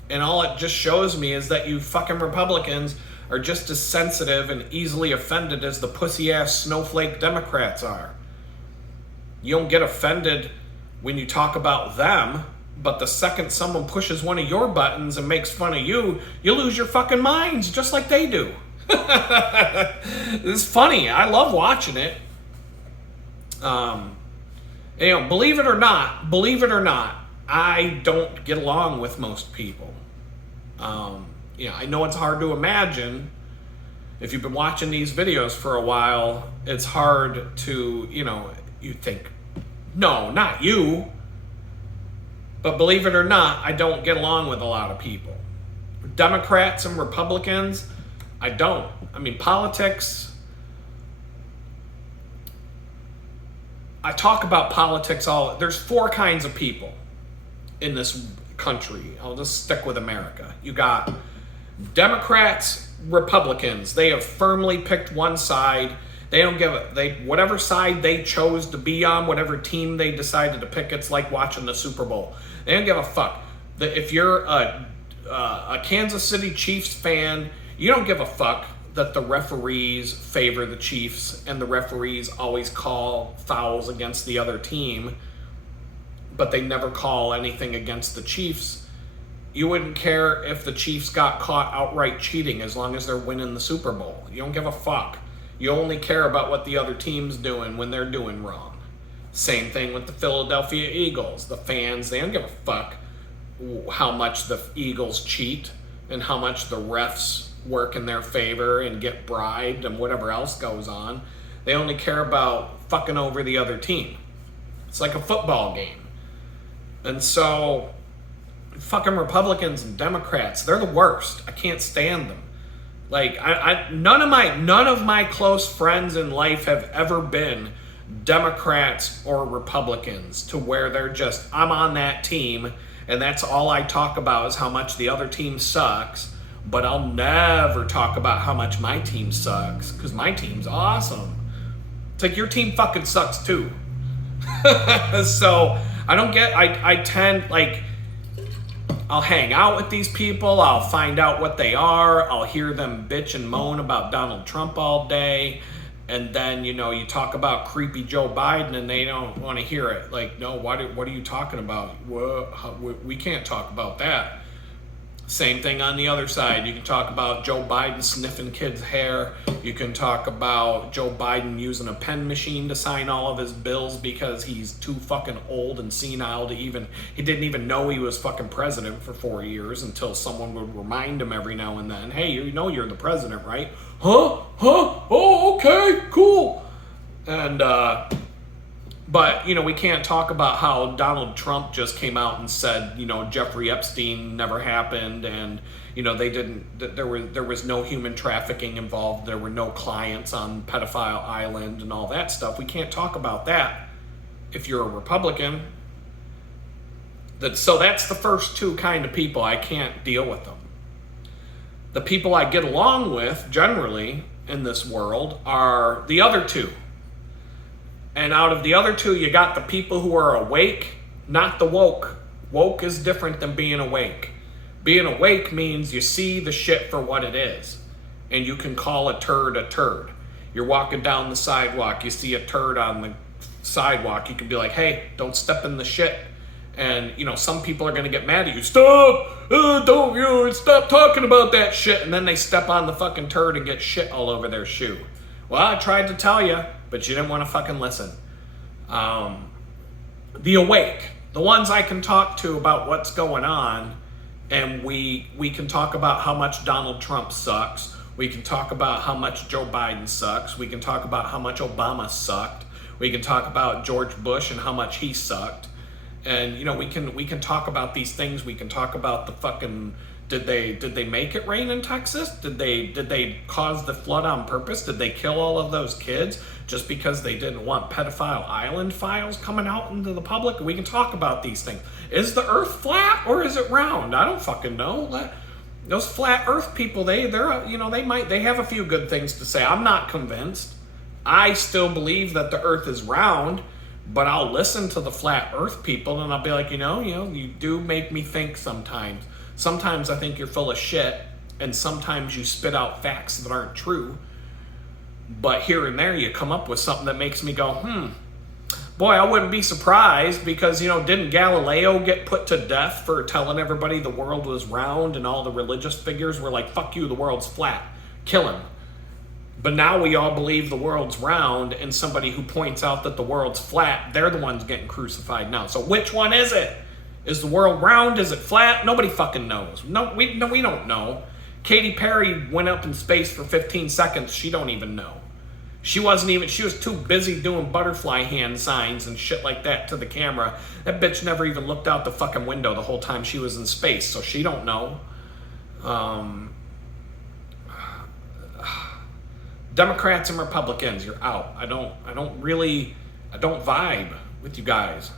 and all it just shows me is that you fucking Republicans are just as sensitive and easily offended as the pussy ass snowflake Democrats are. You don't get offended when you talk about them, but the second someone pushes one of your buttons and makes fun of you, you lose your fucking minds just like they do. It's funny. I love watching it. Believe it or not, I don't get along with most people. I know it's hard to imagine. If you've been watching these videos for a while, it's hard to, you think, no, not you. But believe it or not, I don't get along with a lot of people. Democrats and Republicans, I don't. I mean, politics, I talk about politics there's 4 kinds of people in this country. I'll just stick with America. You got Democrats, Republicans. They have firmly picked one side. They don't give whatever side they chose to be on, whatever team they decided to pick. It's like watching the Super Bowl. They don't give a fuck. If you're a Kansas City Chiefs fan, you don't give a fuck that the referees favor the Chiefs and the referees always call fouls against the other team, but they never call anything against the Chiefs. You wouldn't care if the Chiefs got caught outright cheating as long as they're winning the Super Bowl. You don't give a fuck. You only care about what the other team's doing when they're doing wrong. Same thing with the Philadelphia Eagles. The fans, they don't give a fuck how much the Eagles cheat and how much the refs work in their favor and get bribed and whatever else goes on. They only care about fucking over the other team. It's like a football game. And so, fucking Republicans and Democrats, they're the worst. I can't stand them. Like, none of my close friends in life have ever been Democrats or Republicans to where they're just, I'm on that team, and that's all I talk about is how much the other team sucks, but I'll never talk about how much my team sucks, because my team's awesome. It's like, your team fucking sucks too. So, I tend, like, I'll hang out with these people, I'll find out what they are, I'll hear them bitch and moan about Donald Trump all day, and then, you talk about creepy Joe Biden and they don't want to hear it. Like, no, what are you talking about? We can't talk about that. Same thing on the other side. You can talk about Joe Biden sniffing kids' hair. You can talk about Joe Biden using a pen machine to sign all of his bills because he's too fucking old and senile he didn't even know he was fucking president for 4 years until someone would remind him every now and then, hey, you're the president, right? Huh? Oh, okay, cool. And, but, we can't talk about how Donald Trump just came out and said, Jeffrey Epstein never happened, and, there was no human trafficking involved, there were no clients on Pedophile Island and all that stuff. We can't talk about that if you're a Republican. So that's the first two kind of people. I can't deal with them. The people I get along with generally in this world are the other two. And out of the other two, you got the people who are awake, not the woke. Woke is different than being awake. Being awake means you see the shit for what it is, and you can call a turd a turd. You're walking down the sidewalk, you see a turd on the sidewalk, you can be like, hey, don't step in the shit. And, some people are going to get mad at you. Stop! Don't stop talking about that shit. And then they step on the fucking turd and get shit all over their shoe. Well, I tried to tell you, but you didn't want to fucking listen. The awake, the ones I can talk to about what's going on, and we can talk about how much Donald Trump sucks. We can talk about how much Joe Biden sucks. We can talk about how much Obama sucked. We can talk about George Bush and how much he sucked. And we can talk about these things. We can talk about the fucking did they make it rain in Texas? Did they cause the flood on purpose? Did they kill all of those kids just because they didn't want pedophile island files coming out into the public? We can talk about these things. Is the earth flat or is it round? I don't fucking know. Those flat earth people, they have a few good things to say. I'm not convinced. I still believe that the earth is round. But I'll listen to the flat earth people and I'll be like, you do make me think sometimes. Sometimes I think you're full of shit, and sometimes you spit out facts that aren't true. But here and there you come up with something that makes me go, boy, I wouldn't be surprised because, didn't Galileo get put to death for telling everybody the world was round, and all the religious figures were like, fuck you, the world's flat. Kill him. But now we all believe the world's round, and somebody who points out that the world's flat, they're the ones getting crucified now. So which one is it? Is the world round? Is it flat? Nobody fucking knows. No, we don't know. Katy Perry went up in space for 15 seconds. She don't even know. She was too busy doing butterfly hand signs and shit like that to the camera. That bitch never even looked out the fucking window the whole time she was in space, so she don't know. Democrats and Republicans, you're out. I don't vibe with you guys.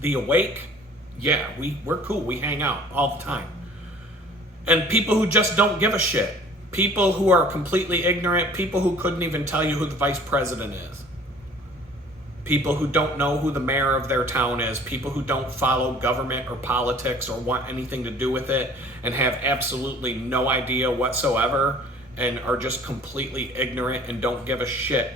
The awake, yeah, we're cool. We hang out all the time. And people who just don't give a shit. People who are completely ignorant. People who couldn't even tell you who the vice president is. People who don't know who the mayor of their town is. People who don't follow government or politics or want anything to do with it and have absolutely no idea whatsoever, and are just completely ignorant and don't give a shit.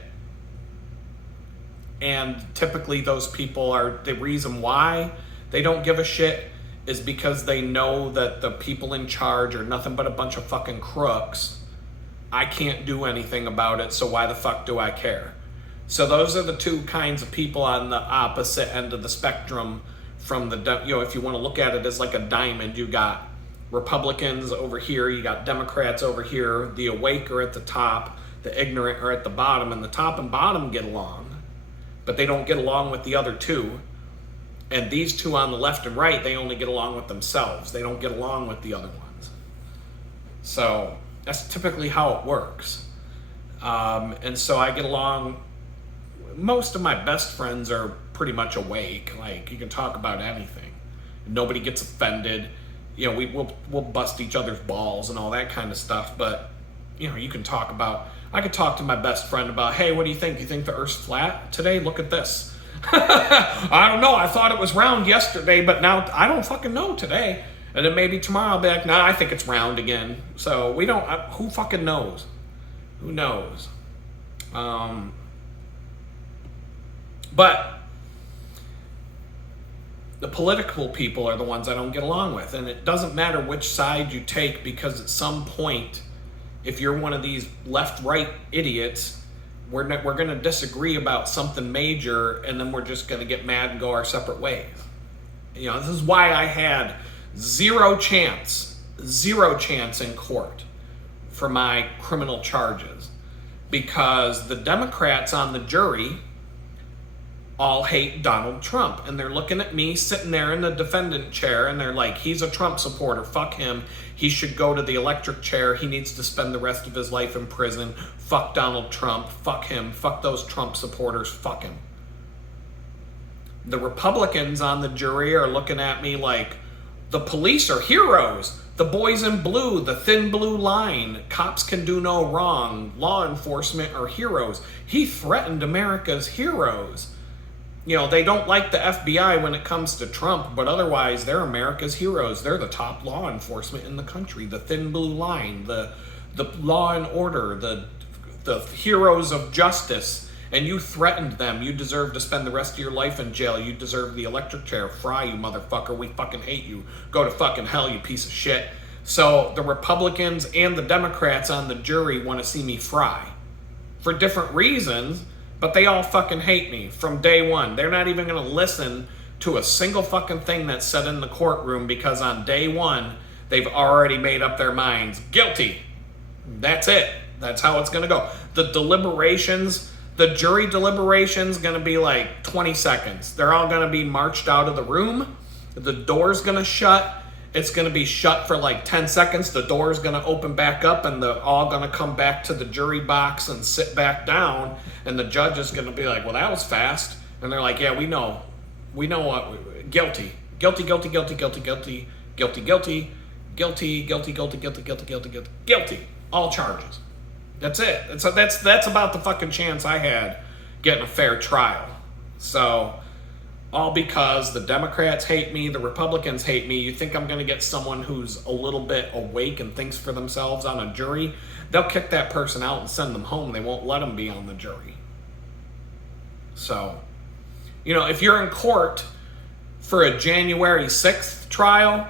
And typically those people are, the reason why they don't give a shit is because they know that the people in charge are nothing but a bunch of fucking crooks. I can't do anything about it, so why the fuck do I care? So those are the two kinds of people on the opposite end of the spectrum from the, if you want to look at it as like a diamond, you got Republicans over here, you got Democrats over here, the awake are at the top, the ignorant are at the bottom, and the top and bottom get along, but they don't get along with the other two. And these two on the left and right, they only get along with themselves. They don't get along with the other ones. So that's typically how it works. And so I get along, most of my best friends are pretty much awake. Like, you can talk about anything. Nobody gets offended. We'll bust each other's balls and all that kind of stuff, but you can talk about, I could talk to my best friend about, hey, what do you think? Do you think the Earth's flat today? Look at this. I don't know. I thought it was round yesterday, but now I don't fucking know today. And then maybe tomorrow I'll be like, nah, I think it's round again. So we don't, who fucking knows? Who knows? But the political people are the ones I don't get along with. And it doesn't matter which side you take, because at some point, if you're one of these left-right idiots, we're going to disagree about something major, and then we're just going to get mad and go our separate ways. This is why I had zero chance in court for my criminal charges, because the Democrats on the jury all hate Donald Trump, and they're looking at me sitting there in the defendant chair, and they're like, he's a Trump supporter, fuck him, he should go to the electric chair, he needs to spend the rest of his life in prison, fuck Donald Trump, fuck him, fuck those Trump supporters, fuck him. The Republicans on the jury are looking at me like the police are heroes. The boys in blue, the thin blue line, cops can do no wrong. Law enforcement are heroes. He threatened America's heroes. You know, they don't like the FBI when it comes to Trump, but otherwise they're America's heroes. They're the top law enforcement in the country. The thin blue line, the law and order, the heroes of justice. And you threatened them. You deserve to spend the rest of your life in jail. You deserve the electric chair. Fry, you motherfucker. We fucking hate you. Go to fucking hell, you piece of shit. So the Republicans and the Democrats on the jury want to see me fry. For different reasons, but they all fucking hate me from day one. They're not even going to listen to a single fucking thing that's said in the courtroom because on day one, they've already made up their minds. Guilty. That's it. That's how it's going to go. The deliberations... The jury deliberation's going to be like 20 seconds. They're all going to be marched out of the room. The door's going to shut. It's going to be shut for like 10 seconds. The door's going to open back up and they're all going to come back to the jury box and sit back down. And the judge is going to be like, well, that was fast. And they're like, yeah, we know. We know what. Guilty. Guilty, guilty, guilty, guilty, guilty, guilty, guilty, guilty, guilty, guilty, guilty, guilty, guilty, guilty, guilty. All charges. That's it. So that's about the fucking chance I had getting a fair trial. So, all because the Democrats hate me, the Republicans hate me. You think I'm going to get someone who's a little bit awake and thinks for themselves on a jury? They'll kick that person out and send them home. They won't let them be on the jury. So, you know, if you're in court for a January 6th trial,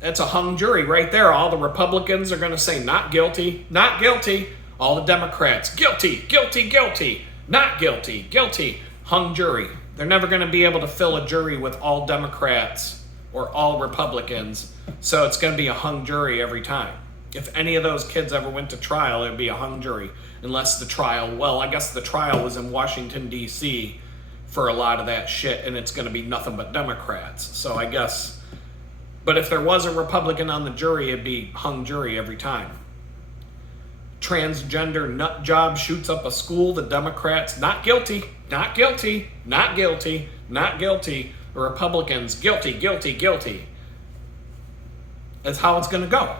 that's a hung jury right there. All the Republicans are going to say not guilty, not guilty. All the Democrats, guilty, guilty, guilty, not guilty, guilty. Hung jury. They're never going to be able to fill a jury with all Democrats or all Republicans. So it's going to be a hung jury every time. If any of those kids ever went to trial, it would be a hung jury. Unless the trial, well, I guess the trial was in Washington, D.C. for a lot of that shit, and it's going to be nothing but Democrats. So I guess... But if there was a Republican on the jury, it'd be hung jury every time. Transgender nut job shoots up a school. The Democrats, not guilty, not guilty, not guilty, not guilty. The Republicans, guilty, guilty, guilty. That's how it's going to go.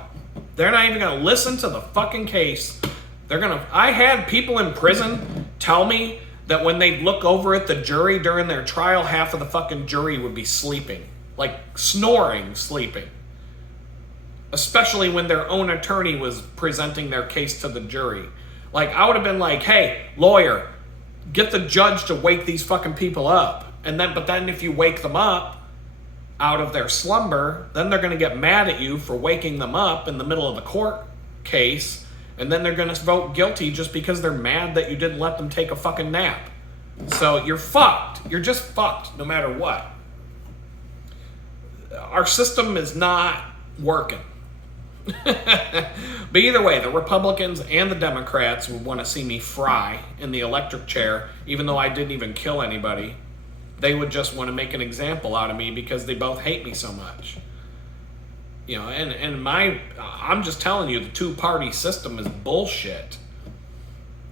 They're not even going to listen to the fucking case. I had people in prison tell me that when they'd look over at the jury during their trial, half of the fucking jury would be sleeping. Like snoring, sleeping. Especially when their own attorney was presenting their case to the jury. Like, I would have been like, hey, lawyer, get the judge to wake these fucking people up. But then if you wake them up out of their slumber, then they're going to get mad at you for waking them up in the middle of the court case. And then they're going to vote guilty just because they're mad that you didn't let them take a fucking nap. So you're fucked. You're just fucked no matter what. Our system is not working. But either way, the Republicans and the Democrats would want to see me fry in the electric chair, even though I didn't even kill anybody. They would just want to make an example out of me because they both hate me so much. You know, I'm just telling you, the two-party system is bullshit.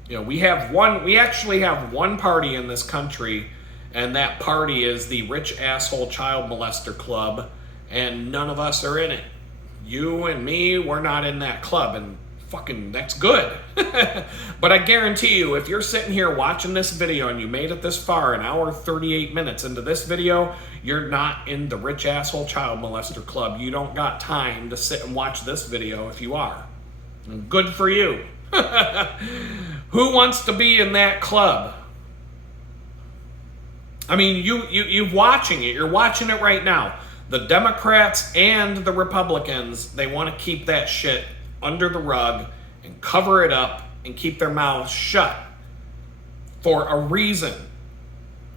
You know, we actually have one party in this country, and that party is the Rich Asshole Child Molester Club, and none of us are in it. You and me, we're not in that club, and fucking that's good. But I guarantee you, if you're sitting here watching this video and you made it this far, an hour 38 minutes into this video, you're not in the Rich Asshole Child Molester Club. You don't got time to sit and watch this video if you are. And good for you. Who wants to be in that club? I mean, you're watching it. You're watching it right now. The Democrats and the Republicans, they want to keep that shit under the rug and cover it up and keep their mouths shut for a reason.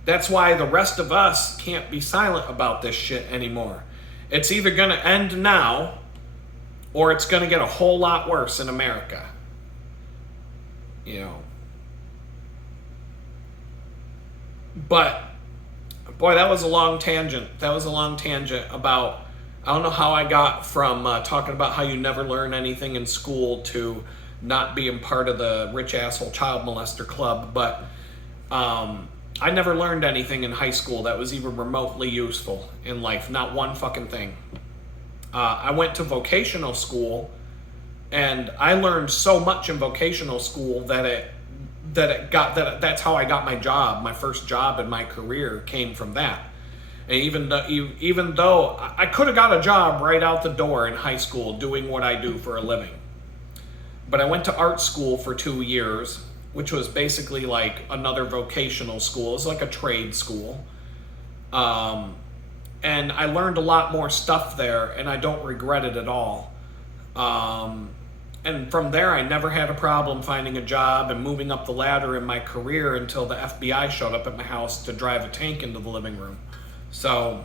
That's why the rest of us can't be silent about this shit anymore. It's either going to end now or it's going to get a whole lot worse in America. You know. But boy, that was a long tangent. About, I don't know how I got from talking about how you never learn anything in school to not being part of the Rich Asshole Child Molester Club. But I never learned anything in high school that was even remotely useful in life. Not one fucking thing. I went to vocational school, and I learned so much in vocational school that's how I got my job. My first job in my career came from that. And even though I could have got a job right out the door in high school doing what I do for a living, but I went to art school for 2 years, which was basically like another vocational school. It's like a trade school. And I learned a lot more stuff there, and I don't regret it at all. And from there, I never had a problem finding a job and moving up the ladder in my career until the FBI showed up at my house to drive a tank into the living room. So,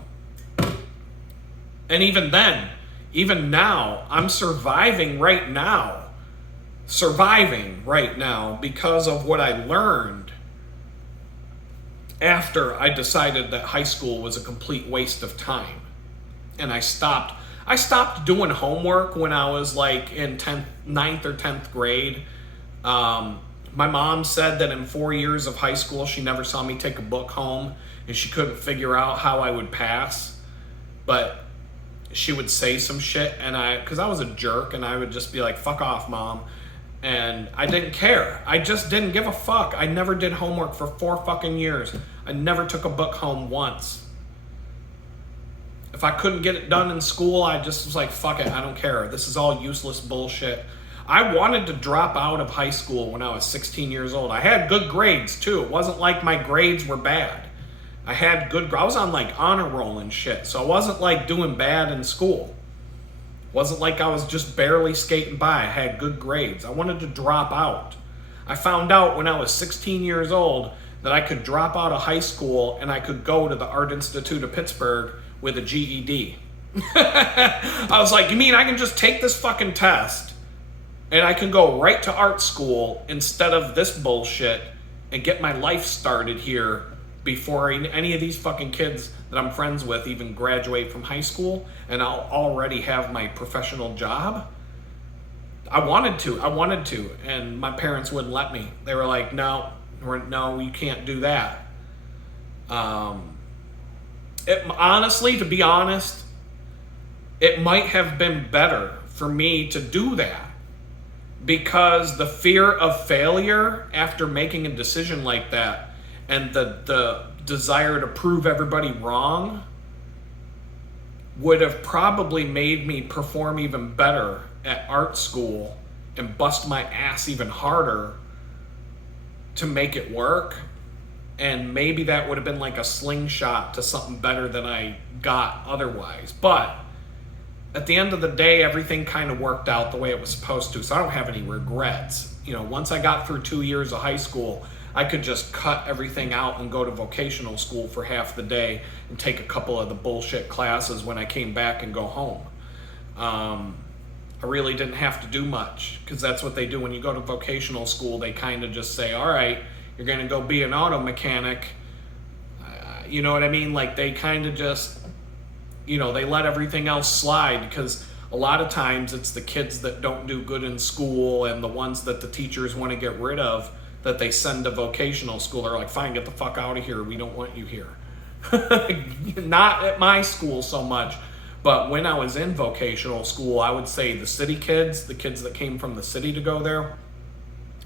and even then, even now, I'm surviving right now because of what I learned after I decided that high school was a complete waste of time. And I stopped doing homework when I was like in 9th or 10th grade. My mom said that in 4 years of high school, she never saw me take a book home, and she couldn't figure out how I would pass. But she would say some shit, and because I was a jerk, and I would just be like, fuck off, Mom. And I didn't care. I just didn't give a fuck. I never did homework for 4 fucking years. I never took a book home once. If I couldn't get it done in school, I just was like, fuck it, I don't care. This is all useless bullshit. I wanted to drop out of high school when I was 16 years old. I had good grades, too. It wasn't like my grades were bad. I was on like honor roll and shit, so I wasn't like doing bad in school. It wasn't like I was just barely skating by. I had good grades. I wanted to drop out. I found out when I was 16 years old that I could drop out of high school and I could go to the Art Institute of Pittsburgh with a GED. I was like, you mean I can just take this fucking test and I can go right to art school instead of this bullshit and get my life started here before any of these fucking kids that I'm friends with even graduate from high school, and I'll already have my professional job? I wanted to, and my parents wouldn't let me. They were like, no, you can't do that. Honestly, to be honest, it might have been better for me to do that, because the fear of failure after making a decision like that and the desire to prove everybody wrong would have probably made me perform even better at art school and bust my ass even harder to make it work. And maybe that would have been like a slingshot to something better than I got otherwise. But at the end of the day, everything kind of worked out the way it was supposed to. So I don't have any regrets. You know, once I got through 2 years of high school, I could just cut everything out and go to vocational school for half the day and take a couple of the bullshit classes when I came back and go home. I really didn't have to do much, because that's what they do when you go to vocational school. They kind of just say, all right, you're going to go be an auto mechanic. You know what I mean? Like, they kind of just, they let everything else slide, because a lot of times it's the kids that don't do good in school and the ones that the teachers want to get rid of that they send to vocational school. They're like, fine, get the fuck out of here. We don't want you here. Not at my school so much, but when I was in vocational school, I would say the city kids, the kids that came from the city to go there,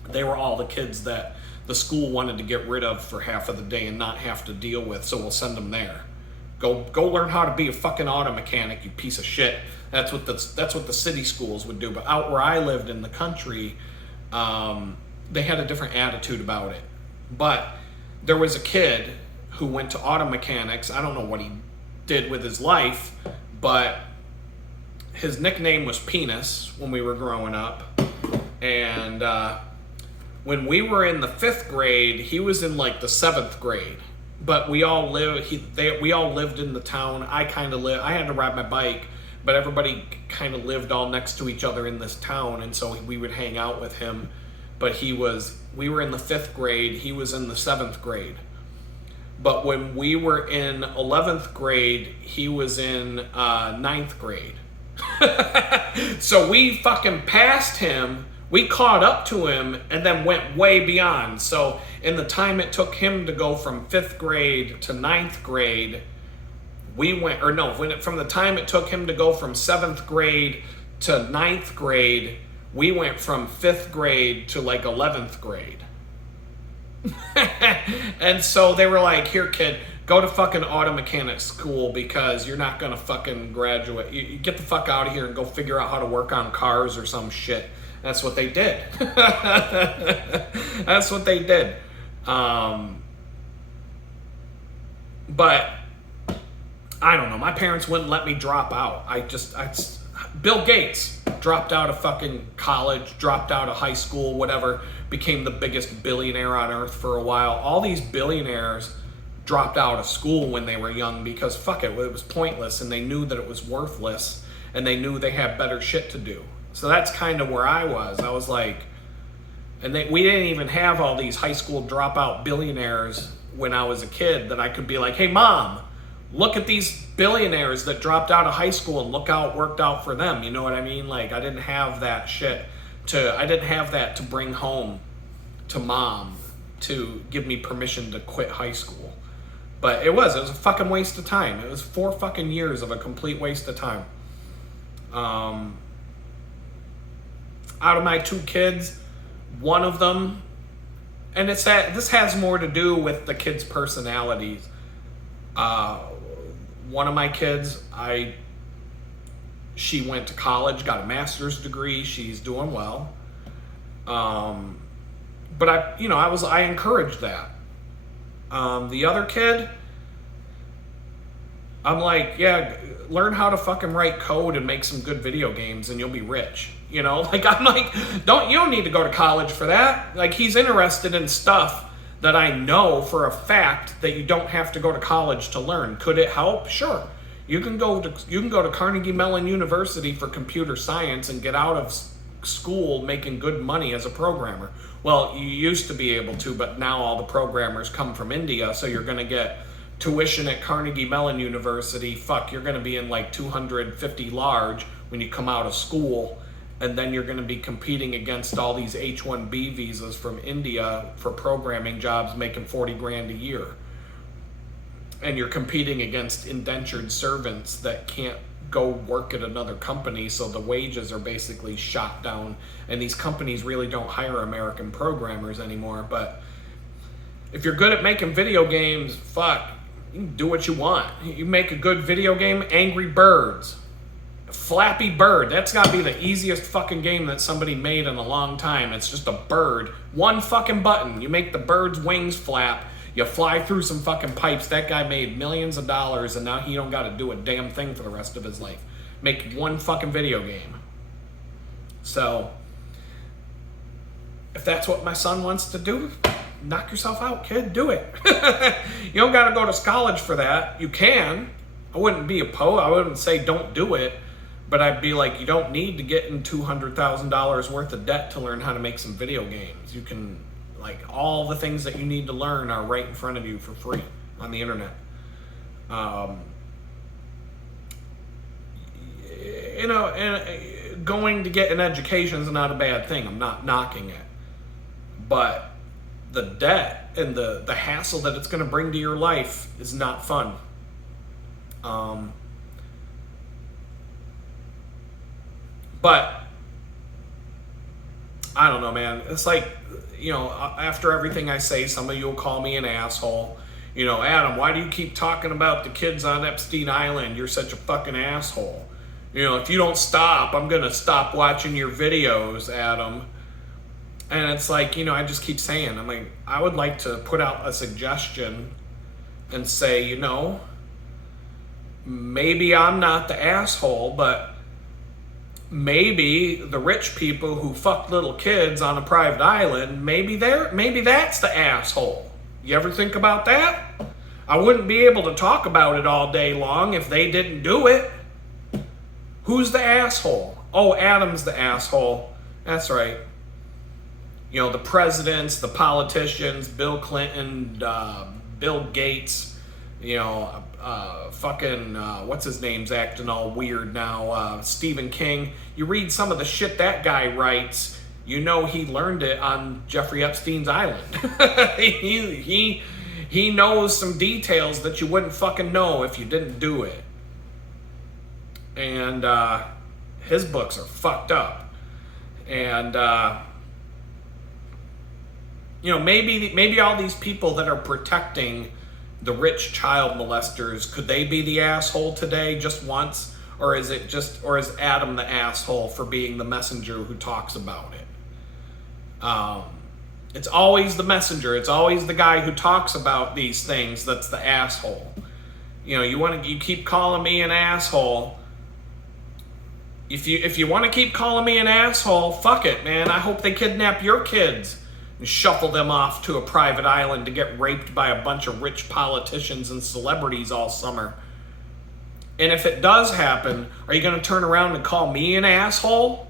they were all the kids that the school wanted to get rid of for half of the day and not have to deal with, so we'll send them there. Go learn how to be a fucking auto mechanic, you piece of shit. That's what the city schools would do. But out where I lived in the country, they had a different attitude about it. But there was a kid who went to auto mechanics. I don't know what he did with his life, but his nickname was Penis when we were growing up. And when we were in the 5th grade, he was in like the 7th grade. But we all lived in the town. I had to ride my bike, but everybody kind of lived all next to each other in this town, and so we would hang out with him. But we were in the 5th grade, he was in the 7th grade. But when we were in 11th grade, he was in 9th grade. So we fucking passed him. We caught up to him and then went way beyond. So in the time it took him to go from 5th grade to 9th grade, from the time it took him to go from 7th grade to 9th grade, we went from 5th grade to like 11th grade. And so they were like, here, kid, go to fucking auto mechanic school because you're not gonna fucking graduate. You get the fuck out of here and go figure out how to work on cars or some shit. That's what they did. That's what they did. But I don't know. My parents wouldn't let me drop out. Bill Gates dropped out of fucking college, dropped out of high school, whatever, became the biggest billionaire on earth for a while. All these billionaires dropped out of school when they were young because fuck it was pointless, and they knew that it was worthless, and they knew they had better shit to do. So that's kind of where I was. I was like, we didn't even have all these high school dropout billionaires when I was a kid that I could be like, hey mom, look at these billionaires that dropped out of high school and look how it worked out for them. You know what I mean? Like, I didn't have that shit I didn't have that to bring home to mom to give me permission to quit high school. But it was a fucking waste of time. It was 4 fucking years of a complete waste of time. Out of my 2 kids, one of them, and this has more to do with the kids' personalities. One of my kids, she went to college, got a master's degree. She's doing well. But I encouraged that. The other kid, I'm like, yeah, learn how to fucking write code and make some good video games and you'll be rich. You know, like, I'm like, you don't need to go to college for that. Like, he's interested in stuff that I know for a fact that you don't have to go to college to learn. Could it help? Sure. You can go to Carnegie Mellon University for computer science and get out of school making good money as a programmer. Well, you used to be able to, but now all the programmers come from India, so you're going to get tuition at Carnegie Mellon University. Fuck, you're going to be in like 250 large when you come out of school, and then you're going to be competing against all these H-1B visas from India for programming jobs making 40 grand a year. And you're competing against indentured servants that can't go work at another company, so the wages are basically shot down, and these companies really don't hire American programmers anymore. But if you're good at making video games, fuck, you can do what you want. You make a good video game, Angry Birds, Flappy Bird, that's gotta be the easiest fucking game that somebody made in a long time. It's just a bird, one fucking button, you make the bird's wings flap, you fly through some fucking pipes. That guy made millions of dollars, and now he don't gotta do a damn thing for the rest of his life. Make one fucking video game. So, if that's what my son wants to do, knock yourself out, kid, do it. You don't gotta go to college for that. You can. I wouldn't be opposed. I wouldn't say don't do it, but I'd be like, you don't need to get in $200,000 worth of debt to learn how to make some video games. You can, like, all the things that you need to learn are right in front of you for free on the internet. And going to get an education is not a bad thing. I'm not knocking it. But the debt and the hassle that it's going to bring to your life is not fun. But I don't know, man. It's like, after everything I say, some of you will call me an asshole. Adam, why do you keep talking about the kids on Epstein Island? You're such a fucking asshole. If you don't stop, I'm going to stop watching your videos, Adam. And it's like, I just keep saying, I'm like, I would like to put out a suggestion and say, maybe I'm not the asshole, but maybe the rich people who fuck little kids on a private island, maybe that's the asshole. You ever think about that? I wouldn't be able to talk about it all day long if they didn't do it. Who's the asshole? Oh, Adam's the asshole. That's right. The presidents, the politicians, Bill Clinton, Bill Gates, what's his name's acting all weird now, Stephen King. You read some of the shit that guy writes, you know he learned it on Jeffrey Epstein's island. he knows some details that you wouldn't fucking know if you didn't do it. And his books are fucked up. And maybe all these people that are protecting the rich child molesters, could they be the asshole today just once? Or is Adam the asshole for being the messenger who talks about it? It's always the messenger. It's always the guy who talks about these things that's the asshole. You keep calling me an asshole. If you want to keep calling me an asshole, fuck it, man. I hope they kidnap your kids and shuffle them off to a private island to get raped by a bunch of rich politicians and celebrities all summer. And if it does happen, are you going to turn around and call me an asshole?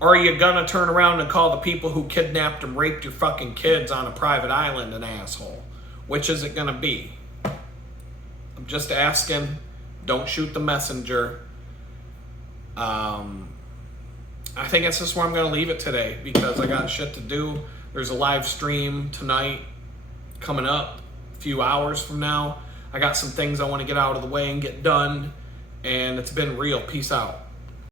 Or are you going to turn around and call the people who kidnapped and raped your fucking kids on a private island an asshole? Which is it going to be? I'm just asking. Don't shoot the messenger. I think that's just where I'm going to leave it today because I got shit to do. There's a live stream tonight coming up a few hours from now. I got some things I want to get out of the way and get done. And it's been real. Peace out.